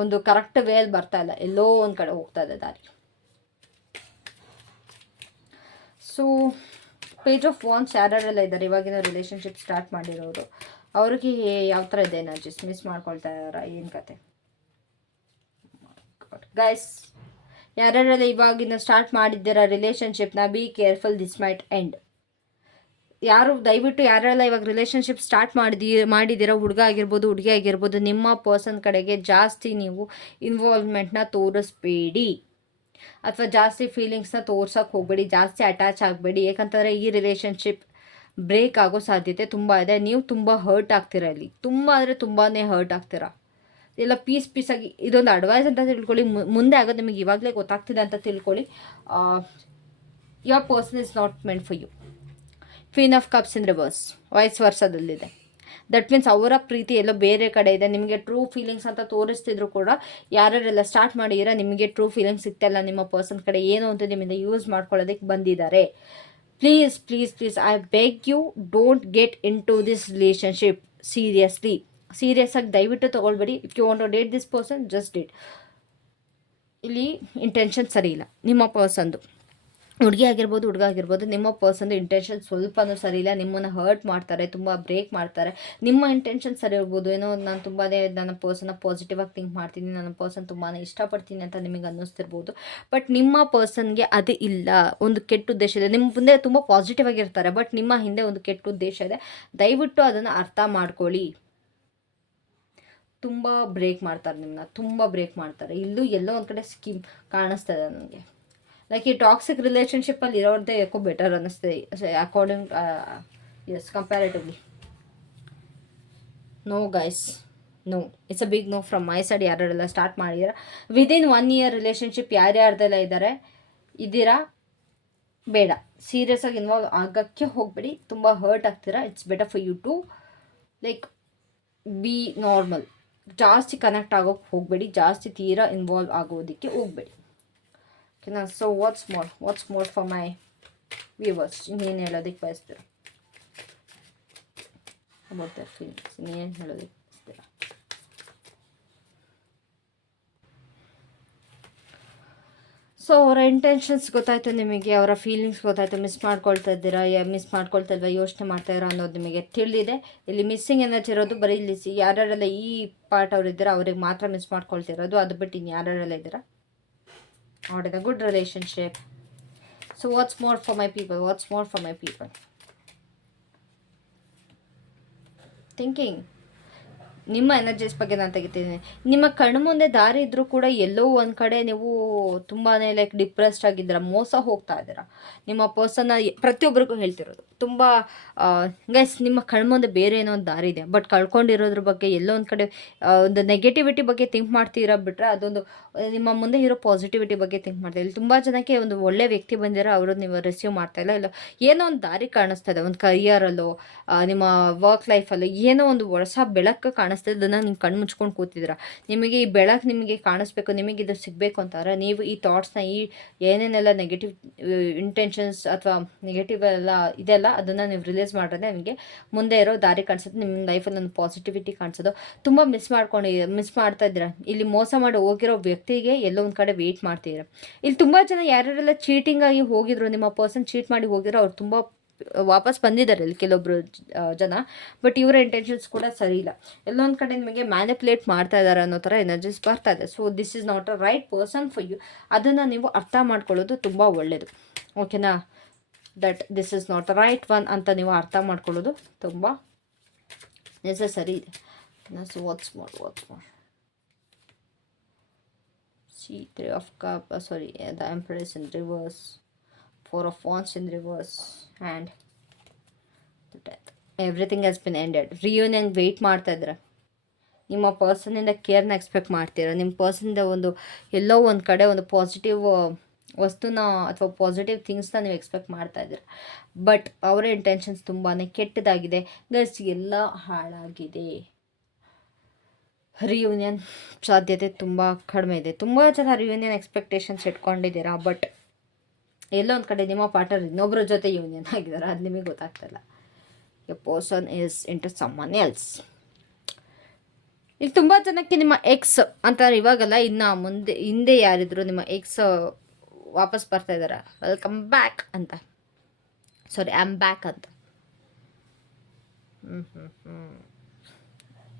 ಒಂದು ಕರೆಕ್ಟ್ ವೇಯಲ್ಲಿ ಬರ್ತಾ ಇಲ್ಲ, ಎಲ್ಲೋ ಒಂದು ಕಡೆ ಹೋಗ್ತಾ ಇದೆ ದಾರಿ. ಸೊ ಪೇಜ್ ಆಫ್ ವಾನ್ಸ್ ಯಾರ್ಯಾರೆಲ್ಲ ಇದ್ದಾರೆ ಇವಾಗಿನ ರಿಲೇಷನ್ಶಿಪ್ ಸ್ಟಾರ್ಟ್ ಮಾಡಿರೋರು, ಅವ್ರಿಗೆ ಯಾವ ಥರ ಇದೆ ಎನರ್ಜೀಸ್? ಮಿಸ್ ಮಾಡ್ಕೊಳ್ತಾ ಇದ್ದಾರಾ? ಏನು ಕತೆ ಗೈಸ್? ಯಾರ್ಯಾರೆಲ್ಲ ಇವಾಗಿನ ಸ್ಟಾರ್ಟ್ ಮಾಡಿದ್ದೀರಾ ರಿಲೇಷನ್ಶಿಪ್ನ, be careful, this might end. ದಯವಿಟ್ಟು ಯಾರೆಲ್ಲ ಇವಾಗ ರಿಲೇಷನ್ಶಿಪ್ ಸ್ಟಾರ್ಟ್ ಮಾಡಿದ್ದೀರಾ, ಹುಡುಗ ಆಗಿರ್ಬೋದು ಹುಡುಗಿ ಆಗಿರ್ಬೋದು, ನಿಮ್ಮ ಪರ್ಸನ್ ಕಡೆಗೆ ಜಾಸ್ತಿ ನೀವು ಇನ್ವಾಲ್ವ್ಮೆಂಟ್ನ ತೋರಿಸ್ಬೇಡಿ, ಅಥವಾ ಜಾಸ್ತಿ ಫೀಲಿಂಗ್ಸ್ನ ತೋರ್ಸೋಕ್ಕೆ ಹೋಗಬೇಡಿ, ಜಾಸ್ತಿ ಅಟ್ಯಾಚ್ ಆಗಬೇಡಿ. ಯಾಕಂತಂದರೆ ಈ ರಿಲೇಷನ್ಶಿಪ್ ಬ್ರೇಕ್ ಆಗೋ ಸಾಧ್ಯತೆ ತುಂಬ ಇದೆ. ನೀವು ತುಂಬ ಹರ್ಟ್ ಆಗ್ತೀರಾ ಇಲ್ಲಿ, ತುಂಬ ಅಂದರೆ ತುಂಬಾ ಹರ್ಟ್ ಆಗ್ತೀರಾ. ಎಲ್ಲ ಪೀಸಾಗಿ ಇದೊಂದು ಅಡ್ವೈಸ್ ಅಂತ ತಿಳ್ಕೊಳ್ಳಿ. ಮುಂದೆ ಆಗೋದು ನಿಮಗೆ ಇವಾಗಲೇ ಗೊತ್ತಾಗ್ತಿದೆ ಅಂತ ತಿಳ್ಕೊಳ್ಳಿ. Your person is not meant for you. Queen of cups in reverse, ವೈಸ್ ವರ್ಷದಲ್ಲಿದೆ. ದಟ್ ಮೀನ್ಸ್ ಅವರ ಪ್ರೀತಿ ಎಲ್ಲೋ ಬೇರೆ ಕಡೆ ಇದೆ. ನಿಮಗೆ ಟ್ರೂ ಫೀಲಿಂಗ್ಸ್ ಅಂತ ತೋರಿಸ್ತಿದ್ರು ಕೂಡ ಯಾರ್ಯಾರೆಲ್ಲ ಸ್ಟಾರ್ಟ್ ಮಾಡಿದ್ದೀರಾ, ನಿಮಗೆ ಟ್ರೂ ಫೀಲಿಂಗ್ಸ್ ಸಿಗ್ತಾಯಿಲ್ಲ. ನಿಮ್ಮ ಪರ್ಸನ್ ಕಡೆ ಏನು ಅಂತ ನಿಮ್ಮಿಂದ ಯೂಸ್ ಮಾಡ್ಕೊಳ್ಳೋದಕ್ಕೆ ಬಂದಿದ್ದಾರೆ. Please please please I beg you, don't get into this relationship serious ಆಗಿ ದಯವಿಟ್ಟು ತೊಗೊಳ್ಬೇಡಿ. If you want to date this person, just date. ಇಲ್ಲಿ ಇಂಟೆನ್ಷನ್ ಸರಿ ಇಲ್ಲ ನಿಮ್ಮ ಪರ್ಸನ್ದು. ಹುಡುಗಿ ಆಗಿರ್ಬೋದು ಹುಡುಗ ಆಗಿರ್ಬೋದು, ನಿಮ್ಮ ಪರ್ಸನ್ದು ಇಂಟೆನ್ಷನ್ ಸ್ವಲ್ಪನೂ ಸರಿ ಇಲ್ಲ. ನಿಮ್ಮನ್ನು ಹರ್ಟ್ ಮಾಡ್ತಾರೆ, ತುಂಬ ಬ್ರೇಕ್ ಮಾಡ್ತಾರೆ. ನಿಮ್ಮ ಇಂಟೆನ್ಷನ್ ಸರಿ ಇರ್ಬೋದು, ಏನೋ ನಾನು ತುಂಬಾ ನನ್ನ ಪರ್ಸನ್ನ ಪಾಸಿಟಿವ್ ಆಗಿ ಥಿಂಕ್ ಮಾಡ್ತೀನಿ, ನನ್ನ ಪರ್ಸನ್ ತುಂಬಾ ಇಷ್ಟಪಡ್ತೀನಿ ಅಂತ ನಿಮಗೆ ಅನ್ನಿಸ್ತಿರ್ಬೋದು. ಬಟ್ ನಿಮ್ಮ ಪರ್ಸನ್ಗೆ ಅದು ಇಲ್ಲ, ಒಂದು ಕೆಟ್ಟ ಉದ್ದೇಶ ಇದೆ. ನಿಮ್ಮ ಮುಂದೆ ತುಂಬ ಪಾಸಿಟಿವ್ ಆಗಿರ್ತಾರೆ, ಬಟ್ ನಿಮ್ಮ ಹಿಂದೆ ಒಂದು ಕೆಟ್ಟ ಉದ್ದೇಶ ಇದೆ. ದಯವಿಟ್ಟು ಅದನ್ನು ಅರ್ಥ ಮಾಡ್ಕೊಳ್ಳಿ. ತುಂಬ ಬ್ರೇಕ್ ಮಾಡ್ತಾರೆ, ನಿಮ್ಮನ್ನ ತುಂಬ ಬ್ರೇಕ್ ಮಾಡ್ತಾರೆ. ಇಲ್ಲೂ ಎಲ್ಲೋ ಒಂದು ಕಡೆ ಸ್ಕೀಮ್ ಕಾಣಿಸ್ತಾ ಇದೆ ನನಗೆ. ಲೈಕ್ ಈ ಟಾಕ್ಸಿಕ್ ರಿಲೇಷನ್ಶಿಪ್ಪಲ್ಲಿ ಇರೋದೇ ಯಾಕೋ ಬೆಟರ್ ಅನ್ನಿಸ್ತದೆ according as comparatively. No guys, no, it's a big no from my side. ಯಾರೆಲ್ಲ ಸ್ಟಾರ್ಟ್ ಮಾಡಿದ್ದೀರಾ ವಿದಿನ್ 1 ಇಯರ್ ರಿಲೇಷನ್ಶಿಪ್, ಯಾರ್ಯಾರ್ದೆಲ್ಲ ಇದ್ದೀರಾ ಬೇಡ, ಸೀರಿಯಸ್ ಆಗಿ ಇನ್ವಾಲ್ವ್ ಆಗೋಕ್ಕೆ ಹೋಗಬೇಡಿ. ತುಂಬ ಹರ್ಟ್ ಆಗ್ತೀರಾ. It's better for you to like be normal. ಜಾಸ್ತಿ ಕನೆಕ್ಟ್ ಆಗೋಕ್ಕೆ ಹೋಗಬೇಡಿ, ಜಾಸ್ತಿ ತೀರಾ ಇನ್ವಾಲ್ವ್ ಆಗೋದಕ್ಕೆ ಹೋಗಬೇಡಿ. ಓಕೆನಾ? So what's more for my viewers? ಇನ್ನೇನು ಹೇಳೋದಕ್ಕೆ ಬಯಸ್ತೀರ ಅಬೌಟ್ ದರ್ ಫೀಲಿಂಗ್ಸ್? ಇನ್ನೇನು ಹೇಳೋದಕ್ಕೆ ಬಯಸ್ತೀರ? ಸೊ ಅವರ ಇಂಟೆನ್ಷನ್ಸ್ ಗೊತ್ತಾಯ್ತು ನಿಮಗೆ, ಅವರ ಫೀಲಿಂಗ್ಸ್ ಗೊತ್ತಾಯ್ತು. ಮಿಸ್ ಮಾಡ್ಕೊಳ್ತಾ ಇದ್ದೀರಾ, ಮಿಸ್ ಮಾಡ್ಕೊಳ್ತಾ ಇಲ್ವಾ, ಯೋಚನೆ ಮಾಡ್ತಾ ಇರೋ ಅನ್ನೋದು ನಿಮಗೆ ತಿಳಿದಿದೆ. ಇಲ್ಲಿ ಮಿಸ್ಸಿಂಗ್ ಎನರ್ಜಿ ಇರೋದು ಬರೀ ಇಲ್ಲಿ ಯಾರ್ಯಾರೆಲ್ಲ ಈ ಪಾರ್ಟ್ ಅವ್ರು ಇದ್ದೀರಾ ಅವ್ರಿಗೆ ಮಾತ್ರ ಮಿಸ್ ಮಾಡ್ಕೊಳ್ತಿರೋದು. ಅದು ಬಿಟ್ಟು ಇನ್ನು ಯಾರ್ಯಾರೆಲ್ಲ ಇದ್ದೀರಾ out in a good relationship. So what's more for my people? Thinking. ನಿಮ್ಮ ಎನರ್ಜೀಸ್ ಬಗ್ಗೆ ನಾನು ತೆಗಿತೀನಿ. ನಿಮ್ಮ ಕಣ್ಣು ಮುಂದೆ ದಾರಿ ಇದ್ದರೂ ಕೂಡ ಎಲ್ಲೋ ಒಂದು ಕಡೆ ನೀವು ತುಂಬಾ ಲೈಕ್ ಡಿಪ್ರೆಸ್ಡ್ ಆಗಿದ್ದೀರಾ, ಮೋಸ ಹೋಗ್ತಾ ಇದ್ದೀರಾ. ನಿಮ್ಮ ಪರ್ಸನ್ನ ಪ್ರತಿಯೊಬ್ಬರಿಗೂ ಹೇಳ್ತಿರೋದು ತುಂಬ ಗೈಸ್, ನಿಮ್ಮ ಕಣ್ಣು ಮುಂದೆ ಬೇರೆ ಏನೋ ಒಂದು ದಾರಿ ಇದೆ, ಬಟ್ ಕಳ್ಕೊಂಡಿರೋದ್ರ ಬಗ್ಗೆ ಎಲ್ಲೋ ಒಂದು ಕಡೆ ಒಂದು ನೆಗೆಟಿವಿಟಿ ಬಗ್ಗೆ ಥಿಂಕ್ ಮಾಡ್ತೀರಾ ಬಿಟ್ಟರೆ ಅದೊಂದು ನಿಮ್ಮ ಮುಂದೆ ಇರೋ ಪಾಸಿಟಿವಿಟಿ ಬಗ್ಗೆ ಥಿಂಕ್ ಮಾಡ್ತಾ ಇಲ್ಲ. ತುಂಬ ಜನಕ್ಕೆ ಒಂದು ಒಳ್ಳೆ ವ್ಯಕ್ತಿ ಬಂದಿರೋ ಅವರು ನೀವು ರಿಸೀವ್ ಮಾಡ್ತಾ ಇಲ್ಲ ಏನೋ ಒಂದು ದಾರಿ ಕಾಣಿಸ್ತಾ ಇದೆ. ಒಂದು ಕರಿಯರಲ್ಲೋ ನಿಮ್ಮ ವರ್ಕ್ ಲೈಫಲ್ಲೋ ಏನೋ ಒಂದು ಹೊಸ ಬೆಳಕು ಕಾಣಿಸ್ತಾ ಕಾಣಿಸ್ತಾ ಅದನ್ನು ನೀವು ಕಣ್ಣು ಮುಚ್ಕೊಂಡು ಕೂತಿದ್ದೀರಾ. ನಿಮಗೆ ಈ ಬೆಳಕು ನಿಮಗೆ ಕಾಣಿಸ್ಬೇಕು, ನಿಮಗೆ ಇದು ಸಿಗಬೇಕು ಅಂತಂದರೆ ನೀವು ಈ ಥಾಟ್ಸ್ನ, ಈ ಏನೇನೆಲ್ಲ ನೆಗೆಟಿವ್ ಇಂಟೆನ್ಷನ್ಸ್ ಅಥವಾ ನೆಗೆಟಿವ್ ಎಲ್ಲ ಇದೆಲ್ಲ ಅದನ್ನು ನೀವು ರಿಲೀಸ್ ಮಾಡಿದ್ರೆ ನಿಮಗೆ ಮುಂದೆ ಇರೋ ದಾರಿ ಕಾಣಿಸುತ್ತೆ. ನಿಮ್ಮ ಲೈಫಲ್ಲಿ ಒಂದು ಪಾಸಿಟಿವಿಟಿ ಕಾಣಿಸೋದು. ತುಂಬ ಮಿಸ್ ಮಾಡ್ತಾ ಇದ್ದೀರಾ. ಇಲ್ಲಿ ಮೋಸ ಮಾಡಿ ಹೋಗಿರೋ ವ್ಯಕ್ತಿಗೆ ಎಲ್ಲೋ ಒಂದು ಕಡೆ ವೆಯ್ಟ್ ಮಾಡ್ತಿದ್ದೀರಾ. ಇಲ್ಲಿ ತುಂಬ ಜನ ಯಾರ್ಯಾರೆಲ್ಲ ಚೀಟಿಂಗ್ ಆಗಿ ಹೋಗಿದ್ರು, ನಿಮ್ಮ ಪರ್ಸನ್ ಚೀಟ್ ಮಾಡಿ ಹೋಗಿರೋ ಅವ್ರು ತುಂಬ ವಾಪಸ್ ಬಂದಿದ್ದಾರೆ ಇಲ್ಲಿ ಕೆಲವೊಬ್ರು ಜನ. ಬಟ್ ಇವರ ಇಂಟೆನ್ಷನ್ಸ್ ಕೂಡ ಸರಿ ಇಲ್ಲ. ಎಲ್ಲೊಂದು ಕಡೆ ನಿಮಗೆ ಮ್ಯಾನಿಪುಲೇಟ್ ಮಾಡ್ತಾ ಇದ್ದಾರೆ ಅನ್ನೋ ಥರ ಎನರ್ಜೀಸ್ ಬರ್ತಾ ಇದೆ. So this is not a right person for you. ಅದನ್ನು ನೀವು ಅರ್ಥ ಮಾಡ್ಕೊಳ್ಳೋದು ತುಂಬ ಒಳ್ಳೆಯದು. ಓಕೆನಾ? That this is not the right one ಅಂತ ನೀವು ಅರ್ಥ ಮಾಡ್ಕೊಳ್ಳೋದು ತುಂಬ ನೆಸಸರಿ ಇದೆ. So what's more see 3 of cup sorry the empress in reverse, 4 of wands in reverse, and the death. Everything has been ended. Reunion wait ಮಾಡ್ತಾ ಇದ್ರೆ ನಿಮ್ಮ ಪರ್ಸನಿಂದ ಕೇರ್ನ expect ಮಾಡ್ತೀರಾ. ನಿಮ್ಮ ಪರ್ಸನಿಂದ ಒಂದು ಎಲ್ಲೋ ಒಂದು ಕಡೆ ಒಂದು ಪಾಸಿಟಿವ್ ವಸ್ತುನ ಅಥವಾ ಪಾಸಿಟಿವ್ ಥಿಂಗ್ಸ್ನ ನೀವು ಎಕ್ಸ್ಪೆಕ್ಟ್ ಮಾಡ್ತಾ ಇದ್ದೀರ. ಬಟ್ ಅವರ ಇಂಟೆನ್ಷನ್ಸ್ ತುಂಬಾ ಕೆಟ್ಟದಾಗಿದೆ ಗೈಸ್, ಎಲ್ಲ ಹಾಳಾಗಿದೆ. ರಿಯೂನಿಯನ್ ಸಾಧ್ಯತೆ ತುಂಬ ಕಡಿಮೆ ಇದೆ. ತುಂಬ ಜನ ರಿಯೂನಿಯನ್ ಎಕ್ಸ್ಪೆಕ್ಟೇಷನ್ಸ್ ಇಟ್ಕೊಂಡಿದ್ದೀರಾ. ಬಟ್ ಎಲ್ಲೋ ಒಂದು ಕಡೆ ನಿಮ್ಮ ಪಾರ್ಟ್ನರ್ ಇನ್ನೊಬ್ಬರ ಜೊತೆ ಯೂನಿಯನ್ ಆಗಿದ್ದಾರೆ, ಅದು ನಿಮಗೆ ಗೊತ್ತಾಗ್ತಾಯಿಲ್ಲ. A person is into summon else. ಇಲ್ಲಿ ತುಂಬ ಜನಕ್ಕೆ ನಿಮ್ಮ ಎಕ್ಸ್ ಅಂತಾರೆ ಇವಾಗಲ್ಲ, ಇನ್ನು ಹಿಂದೆ ಯಾರಿದ್ರು ನಿಮ್ಮ ಎಕ್ಸ್ ವಾಪಸ್ ಬರ್ತಾ ಇದ್ದಾರೆ. ವೆಲ್ಕಮ್ ಬ್ಯಾಕ್ ಅಂತ, ಸಾರಿ ಐ ಆಮ್ ಬ್ಯಾಕ್ ಅಂತ.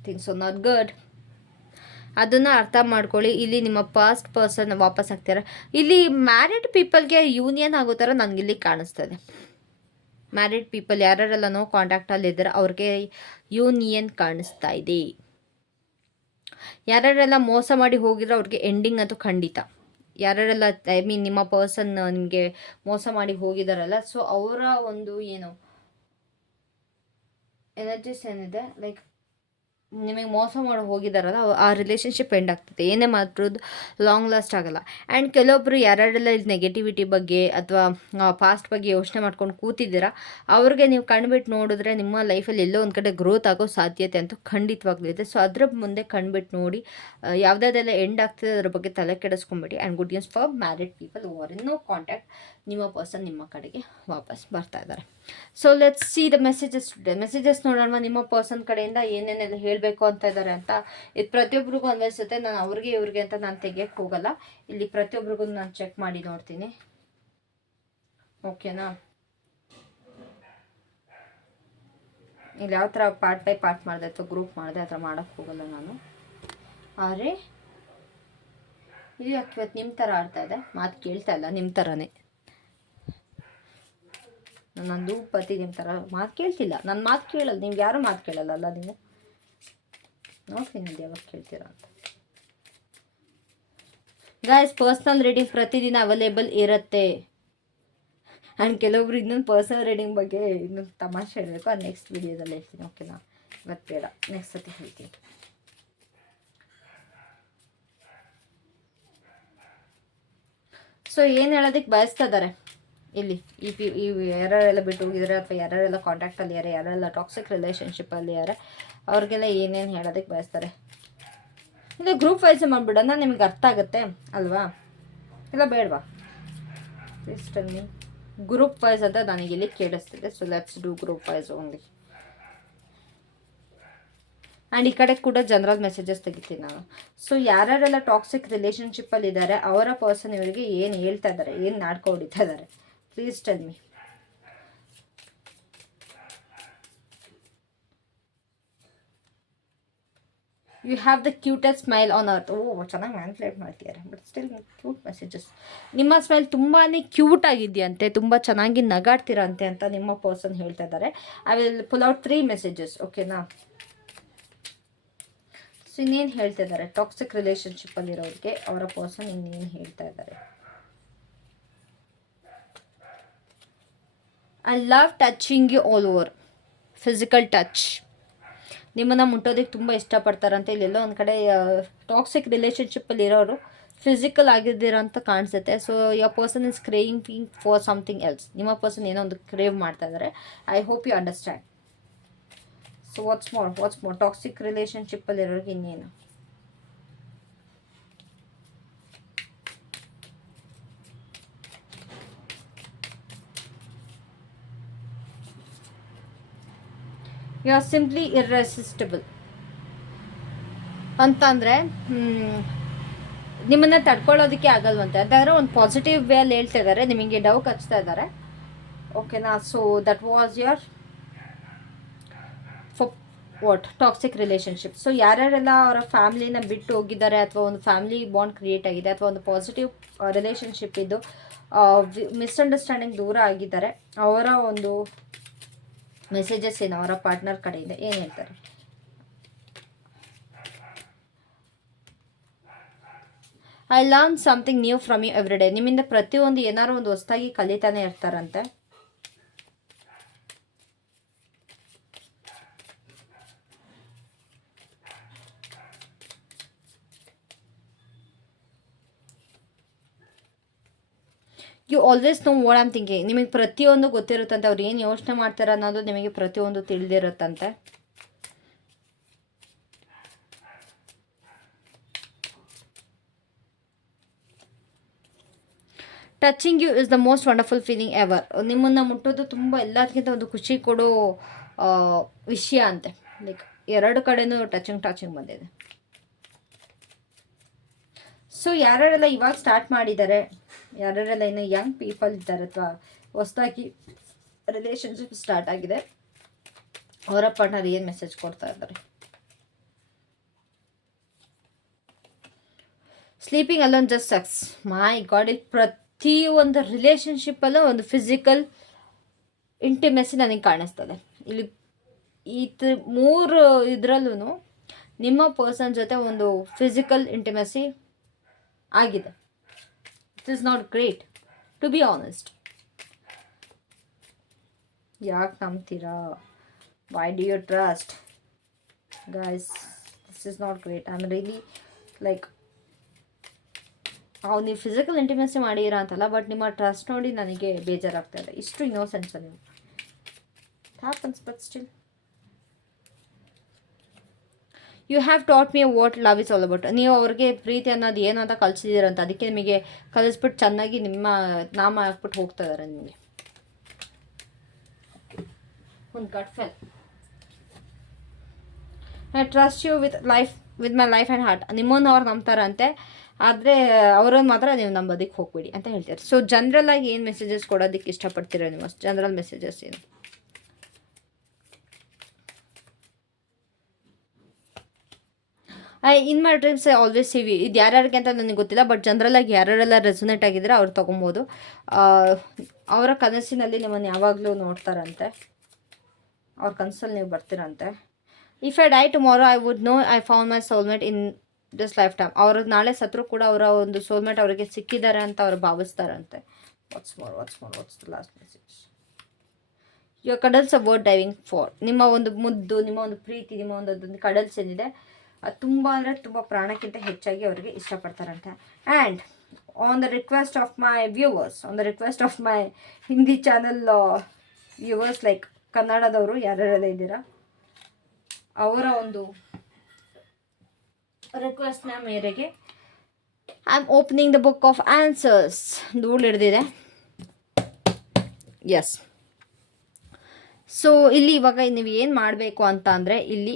Things are not good. ಅದನ್ನು ಅರ್ಥ ಮಾಡ್ಕೊಳ್ಳಿ. ಇಲ್ಲಿ ನಿಮ್ಮ ಪಾಸ್ಟ್ ಪರ್ಸನ್ ವಾಪಸ್ ಆಗ್ತಾರೆ. ಇಲ್ಲಿ ಮ್ಯಾರಿಡ್ ಪೀಪಲ್ಗೆ ಯೂನಿಯನ್ ಆಗೋ ಥರ ನನಗಿಲ್ಲಿ ಕಾಣಿಸ್ತದೆ. ಮ್ಯಾರಿಡ್ ಪೀಪಲ್ ಯಾರೆಲ್ಲ ನೋ ಕಾಂಟ್ಯಾಕ್ಟಲ್ಲಿ ಇದ್ದಾರೆ ಅವ್ರಿಗೆ ಯೂನಿಯನ್ ಕಾಣಿಸ್ತಾ ಇದೆ. ಯಾರೆಲ್ಲ ಮೋಸ ಮಾಡಿ ಹೋಗಿದ್ರೆ ಅವ್ರಿಗೆ ಎಂಡಿಂಗ್ ಅಂತೂ ಖಂಡಿತ. ಯಾರೆಲ್ಲ ಐ ಮೀನ್ ನಿಮ್ಮ ಪರ್ಸನ್ ನಿಮಗೆ ಮೋಸ ಮಾಡಿ ಹೋಗಿದಾರಲ್ಲ, ಸೊ ಅವರ ಒಂದು ಏನು ಎನರ್ಜೀಸ್ ಏನಿದೆ, ಲೈಕ್ ನಿಮಗೆ ಮೋಸ ಮಾಡಿ ಹೋಗಿದಾರಲ್ಲ ಆ ರಿಲೇಷನ್ಶಿಪ್ ಎಂಡ್ ಆಗ್ತದೆ. ಏನೇ ಮಾತ್ರದ್ದು ಲಾಂಗ್ ಲಾಸ್ಟ್ ಆಗೋಲ್ಲ. ಆ್ಯಂಡ್ ಕೆಲವೊಬ್ಬರು ಯಾರೆಲ್ಲ ಇಲ್ಲಿ ನೆಗೆಟಿವಿಟಿ ಬಗ್ಗೆ ಅಥವಾ ಪಾಸ್ಟ್ ಬಗ್ಗೆ ಯೋಚನೆ ಮಾಡ್ಕೊಂಡು ಕೂತಿದ್ದೀರಾ ಅವ್ರಿಗೆ ನೀವು ಕಣ್ಬಿಟ್ಟು ನೋಡಿದ್ರೆ ನಿಮ್ಮ ಲೈಫಲ್ಲಿ ಎಲ್ಲೋ ಒಂದು ಕಡೆ ಗ್ರೋತ್ ಆಗೋ ಸಾಧ್ಯತೆ ಅಂತೂ ಖಂಡಿತವಾಗ್ಲೂ ಇದೆ. ಸೊ ಅದ್ರ ಮುಂದೆ ಕಣ್ಬಿಟ್ಟು ನೋಡಿ ಯಾವುದಾದೆಲ್ಲ ಎಂಡ್ ಆಗ್ತದೆ ಅದ್ರ ಬಗ್ಗೆ ತಲೆ ಕೆಡಿಸ್ಕೊಂಬಿಡಿ. And good news for married people who are in no contact. ನಿಮ್ಮ ಪರ್ಸನ್ ನಿಮ್ಮ ಕಡೆಗೆ ವಾಪಸ್ ಬರ್ತಾ ಇದ್ದಾರೆ. So let's see the messages ನೋಡೋಣ. ನಿಮ್ಮ ಪರ್ಸನ್ ಕಡೆಯಿಂದ ಏನೇನೆಲ್ಲ ಹೇಳಬೇಕು ಅಂತ ಇದ್ದಾರೆ ಅಂತ. ಇದು ಪ್ರತಿಯೊಬ್ಬರಿಗೂ ಅನ್ವಯಿಸುತ್ತೆ. ನಾನು ಅವ್ರಿಗೆ ಇವ್ರಿಗೆ ಅಂತ ನಾನು ತೆಗಿಯಕ್ಕೆ ಹೋಗಲ್ಲ. ಇಲ್ಲಿ ಪ್ರತಿಯೊಬ್ಬರಿಗೂ ನಾನು ಚೆಕ್ ಮಾಡಿ ನೋಡ್ತೀನಿ. ಓಕೆನಾ? ಇಲ್ಲಿ ಯಾವ ಥರ ಪಾರ್ಟ್ ಬೈ ಪಾರ್ಟ್ ಮಾಡಿದೆ ಅಥವಾ ಗ್ರೂಪ್ ಮಾಡಿದೆ ಆ ಥರ ಮಾಡೋಕ್ಕೆ ಹೋಗಲ್ಲ ನಾನು. ಆದರೆ ಇದು ಯಾಕೆ ಇವತ್ತು ನಿಮ್ಮ ಥರ ಆಡ್ತಾ ಇದೆ, ಮಾತು ಕೇಳ್ತಾ ಇಲ್ಲ. ನಿಮ್ಮ ಥರನೇ ನಂದು ಪತಿ ನಿಮ್ಮ ಥರ ಮಾತು ಕೇಳ್ತಿಲ್ಲ. ನನ್ನ ಮಾತು ಕೇಳಲ್ಲ, ನೀವು ಯಾರೂ ಮಾತು ಕೇಳಲ್ಲ ಅಲ್ಲ. ನೀವು ನೋಡ್ತೀನಿ ಅದು ಯಾವಾಗ ಕೇಳ್ತೀರಾ ಅಂತ. ಗಾಯ್ಸ್, ಪರ್ಸ್ನಲ್ ರೀಡಿಂಗ್ ಪ್ರತಿದಿನ ಅವೈಲೇಬಲ್ ಇರುತ್ತೆ. ಆ್ಯಂಡ್ ಕೆಲವೊಬ್ರು ಇನ್ನೊಂದು ಪರ್ಸನಲ್ ರೀಡಿಂಗ್ ಬಗ್ಗೆ ಇನ್ನೊಂದು ತಮಾಷೆ ಹೇಳಬೇಕು, ಅದು ನೆಕ್ಸ್ಟ್ ವಿಡಿಯೋದಲ್ಲಿ ಹೇಳ್ತೀನಿ. ಓಕೆನಾ? ಇವತ್ತು ಬೇಡ, ನೆಕ್ಸ್ಟ್ ಸತಿ ಹೇಳ್ತೀನಿ. ಸೊ ಏನು ಹೇಳೋದಕ್ಕೆ ಬಯಸ್ತಾ ಇದ್ದಾರೆ ಇಲ್ಲಿ ಈ ಯಾರೆಲ್ಲ ಬಿಟ್ಟು ಹೋಗಿದ್ದಾರೆ ಅಥವಾ ಯಾರೆಲ್ಲ ಕಾಂಟ್ಯಾಕ್ಟಲ್ಲಿ ಯಾರು, ಯಾರೆಲ್ಲ ಟಾಕ್ಸಿಕ್ ರಿಲೇಷನ್ಶಿಪ್ಪಲ್ಲಿ ಯಾರು, ಅವ್ರಿಗೆಲ್ಲ ಏನೇನು ಹೇಳೋದಕ್ಕೆ ಬಯಸ್ತಾರೆ. ಇಲ್ಲ ಗ್ರೂಪ್ ವೈಸ್ ಮಾಡಿಬಿಡೋಣ, ನಿಮಗೆ ಅರ್ಥ ಆಗುತ್ತೆ ಅಲ್ವಾ? ಇಲ್ಲ ಬೇಡವಾ? Please tell me. Group wise ಅಂತ ನನಗಿಲ್ಲಿ ಕೇಳಿಸ್ತಿದೆ. So let's do group wise only. And ಈ ಕಡೆ ಕೂಡ ಜನರಲ್ ಮೆಸೇಜಸ್ ತೆಗಿತೀನಿ ನಾನು. ಸೊ ಯಾರೆಲ್ಲ ಟಾಕ್ಸಿಕ್ ರಿಲೇಷನ್ಶಿಪ್ಪಲ್ಲಿ ಇದ್ದಾರೆ ಅವರ ಪರ್ಸನ್ ಇವರಿಗೆ ಏನು ಹೇಳ್ತಾ ಇದ್ದಾರೆ, ಏನು ನಾಟಕ ಹೊಡಿತಾ ಇದ್ದಾರೆ, please tell me. You have the cutest smile on earth. Oh, ಚೆನ್ನಾಗಿ ಮ್ಯಾನ್ಪ್ಲೇಟ್ ಮಾಡ್ತಿದ್ದಾರೆ. But still cute messages. ನಿಮ್ಮ ಸ್ಮೈಲ್ ತುಂಬಾ ಕ್ಯೂಟ್ ಆಗಿದೆಯಂತೆ, ತುಂಬ ಚೆನ್ನಾಗಿ ನಗಾಡ್ತೀರಂತೆ ಅಂತ ನಿಮ್ಮ ಪರ್ಸನ್ ಹೇಳ್ತಾ ಇದ್ದಾರೆ. I will pull out 3 messages. ಓಕೆನಾ? ಸೊ ಇನ್ನೇನು ಹೇಳ್ತಾ ಇದ್ದಾರೆ ಟಾಕ್ಸಿಕ್ ರಿಲೇಷನ್ಶಿಪ್ಪಲ್ಲಿರೋರಿಗೆ ಅವರ ಪರ್ಸನ್ ಇನ್ನೇನು ಹೇಳ್ತಾ ಇದ್ದಾರೆ. I love touching you all over. Physical touch. ನಿಮ್ಮನ್ನು ಮುಟ್ಟೋದಕ್ಕೆ ತುಂಬ ಇಷ್ಟಪಡ್ತಾರಂತೆ. ಇಲ್ಲೆಲ್ಲೋ ಒಂದು ಕಡೆ ಟಾಕ್ಸಿಕ್ ರಿಲೇಷನ್ಶಿಪ್ಪಲ್ಲಿ ಇರೋರು ಫಿಸಿಕಲ್ ಆಗಿದ್ದೀರಾ ಅಂತ ಕಾಣಿಸುತ್ತೆ. So your person is craving for something else. ನಿಮ್ಮ ಪರ್ಸನ್ ಏನೋ ಒಂದು ಕ್ರೇವ್ ಮಾಡ್ತಾ ಇದ್ದಾರೆ. I hope you understand. So what's more toxic ರಿಲೇಷನ್ಶಿಪ್ಪಲ್ಲಿರೋರಿಗೆ ಇನ್ನೇನು. ಯು ಆರ್ ಸಿಂಪ್ಲಿ ಇರ್ರೆಸಿಸ್ಟಿಬಲ್ ಅಂತಂದರೆ ನಿಮ್ಮನ್ನು ತಡ್ಕೊಳ್ಳೋದಕ್ಕೆ ಆಗಲ್ವಂತೆ. ಅದಾದರೆ ಒಂದು ಪಾಸಿಟಿವ್ ವೇಯಲ್ಲಿ ಹೇಳ್ತಾ ಇದ್ದಾರೆ, ನಿಮಗೆ ಡವ್ ಹಚ್ತಾ ಇದ್ದಾರೆ, ಓಕೆನಾ. So that was your toxic relationship. So ಯಾರ್ಯಾರೆಲ್ಲ ಅವರ ಫ್ಯಾಮಿಲಿನ ಬಿಟ್ಟು ಹೋಗಿದ್ದಾರೆ ಅಥವಾ ಒಂದು ಫ್ಯಾಮಿಲಿ ಬಾಂಡ್ ಕ್ರಿಯೇಟ್ ಆಗಿದೆ ಅಥವಾ ಒಂದು ಪಾಸಿಟಿವ್ ರಿಲೇಷನ್ಶಿಪ್ ಇದ್ದು ಮಿಸ್ಅಂಡರ್ಸ್ಟ್ಯಾಂಡಿಂಗ್ ದೂರ ಆಗಿದ್ದಾರೆ, ಅವರ ಒಂದು ಮೆಸೇಜಸ್ ಏನು ಅವರ ಪಾರ್ಟ್ನರ್ ಕಡೆಯಿಂದ ಏನು ಹೇಳ್ತಾರೆ. I learn something new from you every day. ನಿಮ್ಮಿಂದ ಪ್ರತಿಯೊಂದು ಏನಾದ್ರು ಒಂದು ಹೊಸದಾಗಿ ಕಲಿತಾನೆ ಇರ್ತಾರಂತೆ. You always know what am thinking. ನಿಮಗೆ ಪ್ರತಿಯೊಂದು ಗೊತ್ತಿರುತ್ತಂತೆ, ಅವ್ರು ಏನು ಯೋಚನೆ ಮಾಡ್ತಾರೆ ಅನ್ನೋದು ನಿಮಗೆ ಪ್ರತಿಯೊಂದು ತಿಳಿದಿರುತ್ತಂತೆ. Touching you is the most wonderful feeling ever. ನಿಮ್ಮನ್ನು ಮುಟ್ಟೋದು ತುಂಬ ಎಲ್ಲದಕ್ಕಿಂತ ಒಂದು ಖುಷಿ ಕೊಡೋ ವಿಷಯ ಅಂತೆ. ಲೈಕ್ ಎರಡು ಕಡೆನೂ ಟಚಿಂಗ್ ಬಂದಿದೆ. ಸೊ ಯಾರ್ಯಾರೆಲ್ಲ ಇವಾಗ ಸ್ಟಾರ್ಟ್ ಮಾಡಿದ್ದಾರೆ, ಯಾರ್ಯಾರೆಲ್ಲ ಇನ್ನು ಯಂಗ್ ಪೀಪಲ್ ಇದ್ದಾರೆ ಅಥವಾ ಹೊಸದಾಗಿ ರಿಲೇಷನ್ಶಿಪ್ ಸ್ಟಾರ್ಟ್ ಆಗಿದೆ, ಅವರ ಪಾರ್ಟ್ನರ್ ಏನು ಮೆಸೇಜ್ ಕೊಡ್ತಾ ಇದ್ದಾರೆ. Sleeping alone just sucks. My god, ಇಲ್ಲಿ ಪ್ರತಿ ಒಂದು ರಿಲೇಷನ್ಶಿಪ್ಪಲ್ಲೂ ಒಂದು ಫಿಸಿಕಲ್ ಇಂಟಿಮೆಸಿ ನನಗೆ ಕಾಣಿಸ್ತದೆ. ಇಲ್ಲಿ ಮೂರು ಇದರಲ್ಲೂ ನಿಮ್ಮ ಪರ್ಸನ್ ಜೊತೆ ಒಂದು ಫಿಸಿಕಲ್ ಇಂಟಿಮೆಸಿ ಆಗಿದೆ. It is not great to be honest. ಯಾಕೆ ನಂಬ್ತೀರಾ? Why do you trust guys? This is not great. I am really like, ನೀವು ಫಿಸಿಕಲ್ ಇಂಟಿಮೆಸಿ ಮಾಡಿರ ಅಂತಲ್ಲ, ಬಟ್ ನಿಮ್ಮ ಟ್ರಸ್ಟ್ ನೋಡಿ ನನಗೆ ಬೇಜಾರಾಗ್ತಾ ಇದೆ. ಇಷ್ಟು ಇನ್ನೋಸೆನ್ಸ್ ನೀವು. Happens but still you have taught me what love is all about. ನೀವು ಅವ್ರಿಗೆ ಪ್ರೀತಿ ಅನ್ನೋದು ಏನು ಅಂತ ಕಲಿಸಿದ್ದೀರಂತ, ಅದಕ್ಕೆ ನಿಮಗೆ ಕಲಿಸ್ಬಿಟ್ಟು ಚೆನ್ನಾಗಿ ನಿಮ್ಮ ನಾಮ ಹಾಕ್ಬಿಟ್ಟು ಹೋಗ್ತಾ ಇದ್ದಾರೆ ನಿಮಗೆ. ಒಂದು gut feel. I trust you with my life and heart. ನಿಮ್ಮನ್ನು ಅವ್ರು ನಂಬ್ತಾರಂತೆ, ಆದರೆ ಅವರನ್ನು ಮಾತ್ರ ನೀವು ನಂಬೋದಕ್ಕೆ ಹೋಗ್ಬೇಡಿ ಅಂತ ಹೇಳ್ತಾರೆ. ಸೊ ಜನರಲ್ ಆಗಿ ಏನು ಮೆಸೇಜಸ್ ಕೊಡೋದಕ್ಕೆ ಇಷ್ಟಪಡ್ತೀರಾ ನೀವು? ಜನರಲ್ ಮೆಸೇಜಸ್ ಏನು? In my dreams I always see we. ಇದು ಯಾರ್ಯಾರಿಗೆ ಅಂತ ನನಗೆ ಗೊತ್ತಿಲ್ಲ, ಬಟ್ ಜನರಲಾಗಿ ಯಾರ್ಯಾರೆಲ್ಲ ರೆಸೊನೇಟ್ ಆಗಿದ್ರೆ ಅವ್ರು ತೊಗೊಬೋದು. ಅವರ ಕನಸಿನಲ್ಲಿ ನಿಮ್ಮನ್ನು ಯಾವಾಗಲೂ ನೋಡ್ತಾರಂತೆ, ಅವ್ರ ಕನಸಲ್ಲಿ ನೀವು ಬರ್ತೀರಂತೆ. If I die tomorrow I would know I found my soulmate in this lifetime. ಅವರು ನಾಳೆ ಸತ್ರು ಕೂಡ ಅವರ ಒಂದು ಸೋಲ್ಮೇಟ್ ಅವರಿಗೆ ಸಿಕ್ಕಿದ್ದಾರೆ ಅಂತ ಅವ್ರು ಭಾವಿಸ್ತಾರಂತೆ. What's the last message? Your cuddles are worth dying for. ನಿಮ್ಮ ಒಂದು ಮುದ್ದು, ನಿಮ್ಮ ಒಂದು ಪ್ರೀತಿ, ನಿಮ್ಮ ಒಂದು ಕಡಲ್ಸ್ ಏನಿದೆ ಅದು ತುಂಬ ಅಂದರೆ ತುಂಬ ಪ್ರಾಣಕ್ಕಿಂತ ಹೆಚ್ಚಾಗಿ ಅವರಿಗೆ ಇಷ್ಟಪಡ್ತಾರಂತೆ. And on the request of my viewers, on the request of my Hindi channel viewers, like ಕನ್ನಡದವರು ಯಾರ್ಯಾರೆಲ್ಲ ಇದ್ದೀರಾ, ಅವರ ಒಂದು ರಿಕ್ವೆಸ್ಟ್ನ ಮೇರೆಗೆ I am opening the book of answers. ಧೂಳು ಹಿಡ್ದಿದೆ. ಎಸ್. ಸೊ ಇಲ್ಲಿ ಇವಾಗ ನೀವು ಏನು ಮಾಡಬೇಕು ಅಂತ ಅಂದರೆ, ಇಲ್ಲಿ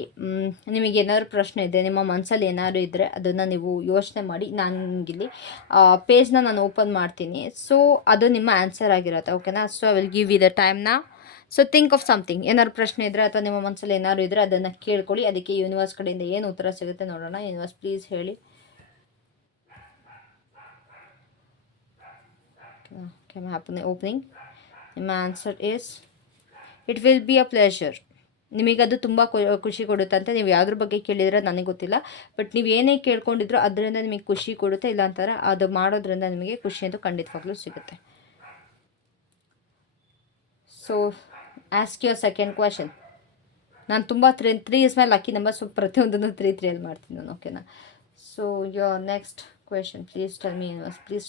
ನಿಮಗೆ ಏನಾದ್ರು ಪ್ರಶ್ನೆ ಇದೆ, ನಿಮ್ಮ ಮನಸ್ಸಲ್ಲಿ ಏನಾದ್ರು ಇದ್ದರೆ ಅದನ್ನು ನೀವು ಯೋಚನೆ ಮಾಡಿ. ನನಗಿಲ್ಲಿ ಪೇಜ್ನ ನಾನು ಓಪನ್ ಮಾಡ್ತೀನಿ. ಸೊ ಅದು ನಿಮ್ಮ ಆನ್ಸರ್ ಆಗಿರುತ್ತೆ, ಓಕೆನಾ. So I will give you the ಟೈಮ್ನ. So think of something. ಏನಾದ್ರು ಪ್ರಶ್ನೆ ಇದ್ದರೆ ಅಥವಾ ನಿಮ್ಮ ಮನಸ್ಸಲ್ಲಿ ಏನಾದ್ರು ಇದ್ದರೆ ಅದನ್ನು ಕೇಳ್ಕೊಳ್ಳಿ. ಅದಕ್ಕೆ ಯೂನಿವರ್ಸ್ ಕಡೆಯಿಂದ ಏನು ಉತ್ತರ ಸಿಗುತ್ತೆ ನೋಡೋಣ. ಯೂನಿವರ್ಸ್ ಪ್ಲೀಸ್ ಹೇಳಿ. Okay, opening. ನಿಮ್ಮ answer is it will be a pleasure. ನಿಮಗದು ತುಂಬ ಖುಷಿ ಕೊಡುತ್ತಂತೆ. ನೀವು ಯಾವುದ್ರ ಬಗ್ಗೆ ಕೇಳಿದರೆ ನನಗೆ ಗೊತ್ತಿಲ್ಲ, ಬಟ್ ನೀವು ಏನೇ ಕೇಳ್ಕೊಂಡಿದ್ರು ಅದರಿಂದ ನಿಮಗೆ ಖುಷಿ ಕೊಡುತ್ತೆ. ಇಲ್ಲ ಅಂತಾರೆ ಅದು ಮಾಡೋದ್ರಿಂದ ನಿಮಗೆ ಖುಷಿ ಅಂತೂ ಖಂಡಿತವಾಗ್ಲೂ ಸಿಗುತ್ತೆ. So ask your second question. ನಾನು ತುಂಬ 3 is my lucky number. So ಪ್ರತಿಯೊಂದನ್ನು 3 ಮಾಡ್ತೀನಿ ನಾನು, ಓಕೆನಾ. So your next question, please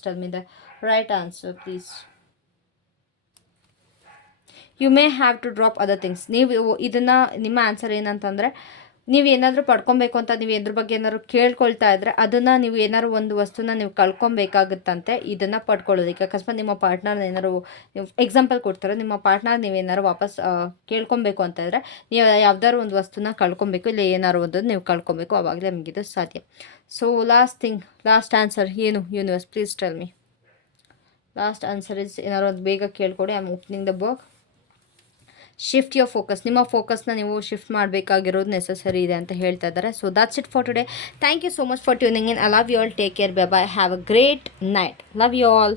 tell me the right answer please. You may have to drop other things. ನೀವು ಇದನ್ನು ನಿಮ್ಮ ಆನ್ಸರ್ ಏನಂತಂದರೆ, ನೀವು ಏನಾದರೂ ಪಡ್ಕೊಬೇಕು ಅಂತ ನೀವು ಇದ್ರ ಬಗ್ಗೆ ಏನಾದ್ರು ಕೇಳ್ಕೊಳ್ತಾ ಇದ್ದರೆ ಅದನ್ನು ನೀವು ಏನಾದ್ರು ಒಂದು ವಸ್ತುನ ನೀವು ಕಳ್ಕೊಬೇಕಾಗುತ್ತಂತೆ ಇದನ್ನು ಪಡ್ಕೊಳ್ಳೋದಕ್ಕೆ. ಅಕಸ್ಮಾತ್ ನಿಮ್ಮ ಪಾರ್ಟ್ನರ್ನ ಏನಾದ್ರು ನೀವು ಎಕ್ಸಾಂಪಲ್ ಕೊಡ್ತಾರೆ, ನಿಮ್ಮ ಪಾರ್ಟ್ನರ್ ನೀವೇನಾದ್ರು ವಾಪಸ್ ಕೇಳ್ಕೊಬೇಕು ಅಂತ ಇದ್ದರೆ ನೀವು ಯಾವ್ದಾದ್ರು ಒಂದು ವಸ್ತುನ ಕಳ್ಕೊಬೇಕು, ಇಲ್ಲ ಏನಾದ್ರು ಒಂದು ನೀವು ಕಳ್ಕೊಬೇಕು, ಆವಾಗಲೇ ನಿಮಗಿದು ಸಾಧ್ಯ. ಸೊ ಲಾಸ್ಟ್ ಆನ್ಸರ್ ಏನು universe, please tell me. Last answer is ಏನಾದ್ರು ಒಂದು ಬೇಗ ಕೇಳ್ಕೊಡಿ. I am opening the book. Shift your focus. ನಿಮ್ಮ ಫೋಕಸ್ನ ನೀವು ಶಿಫ್ಟ್ ಮಾಡಬೇಕಾಗಿರೋದು ನೆಸಸರಿ ಇದೆ ಅಂತ ಹೇಳ್ತಾ ಇದ್ದಾರೆ. So that's it for today. Thank you so much for tuning in. I love you all. Take care. Bye bye. Have a great night. Love you all.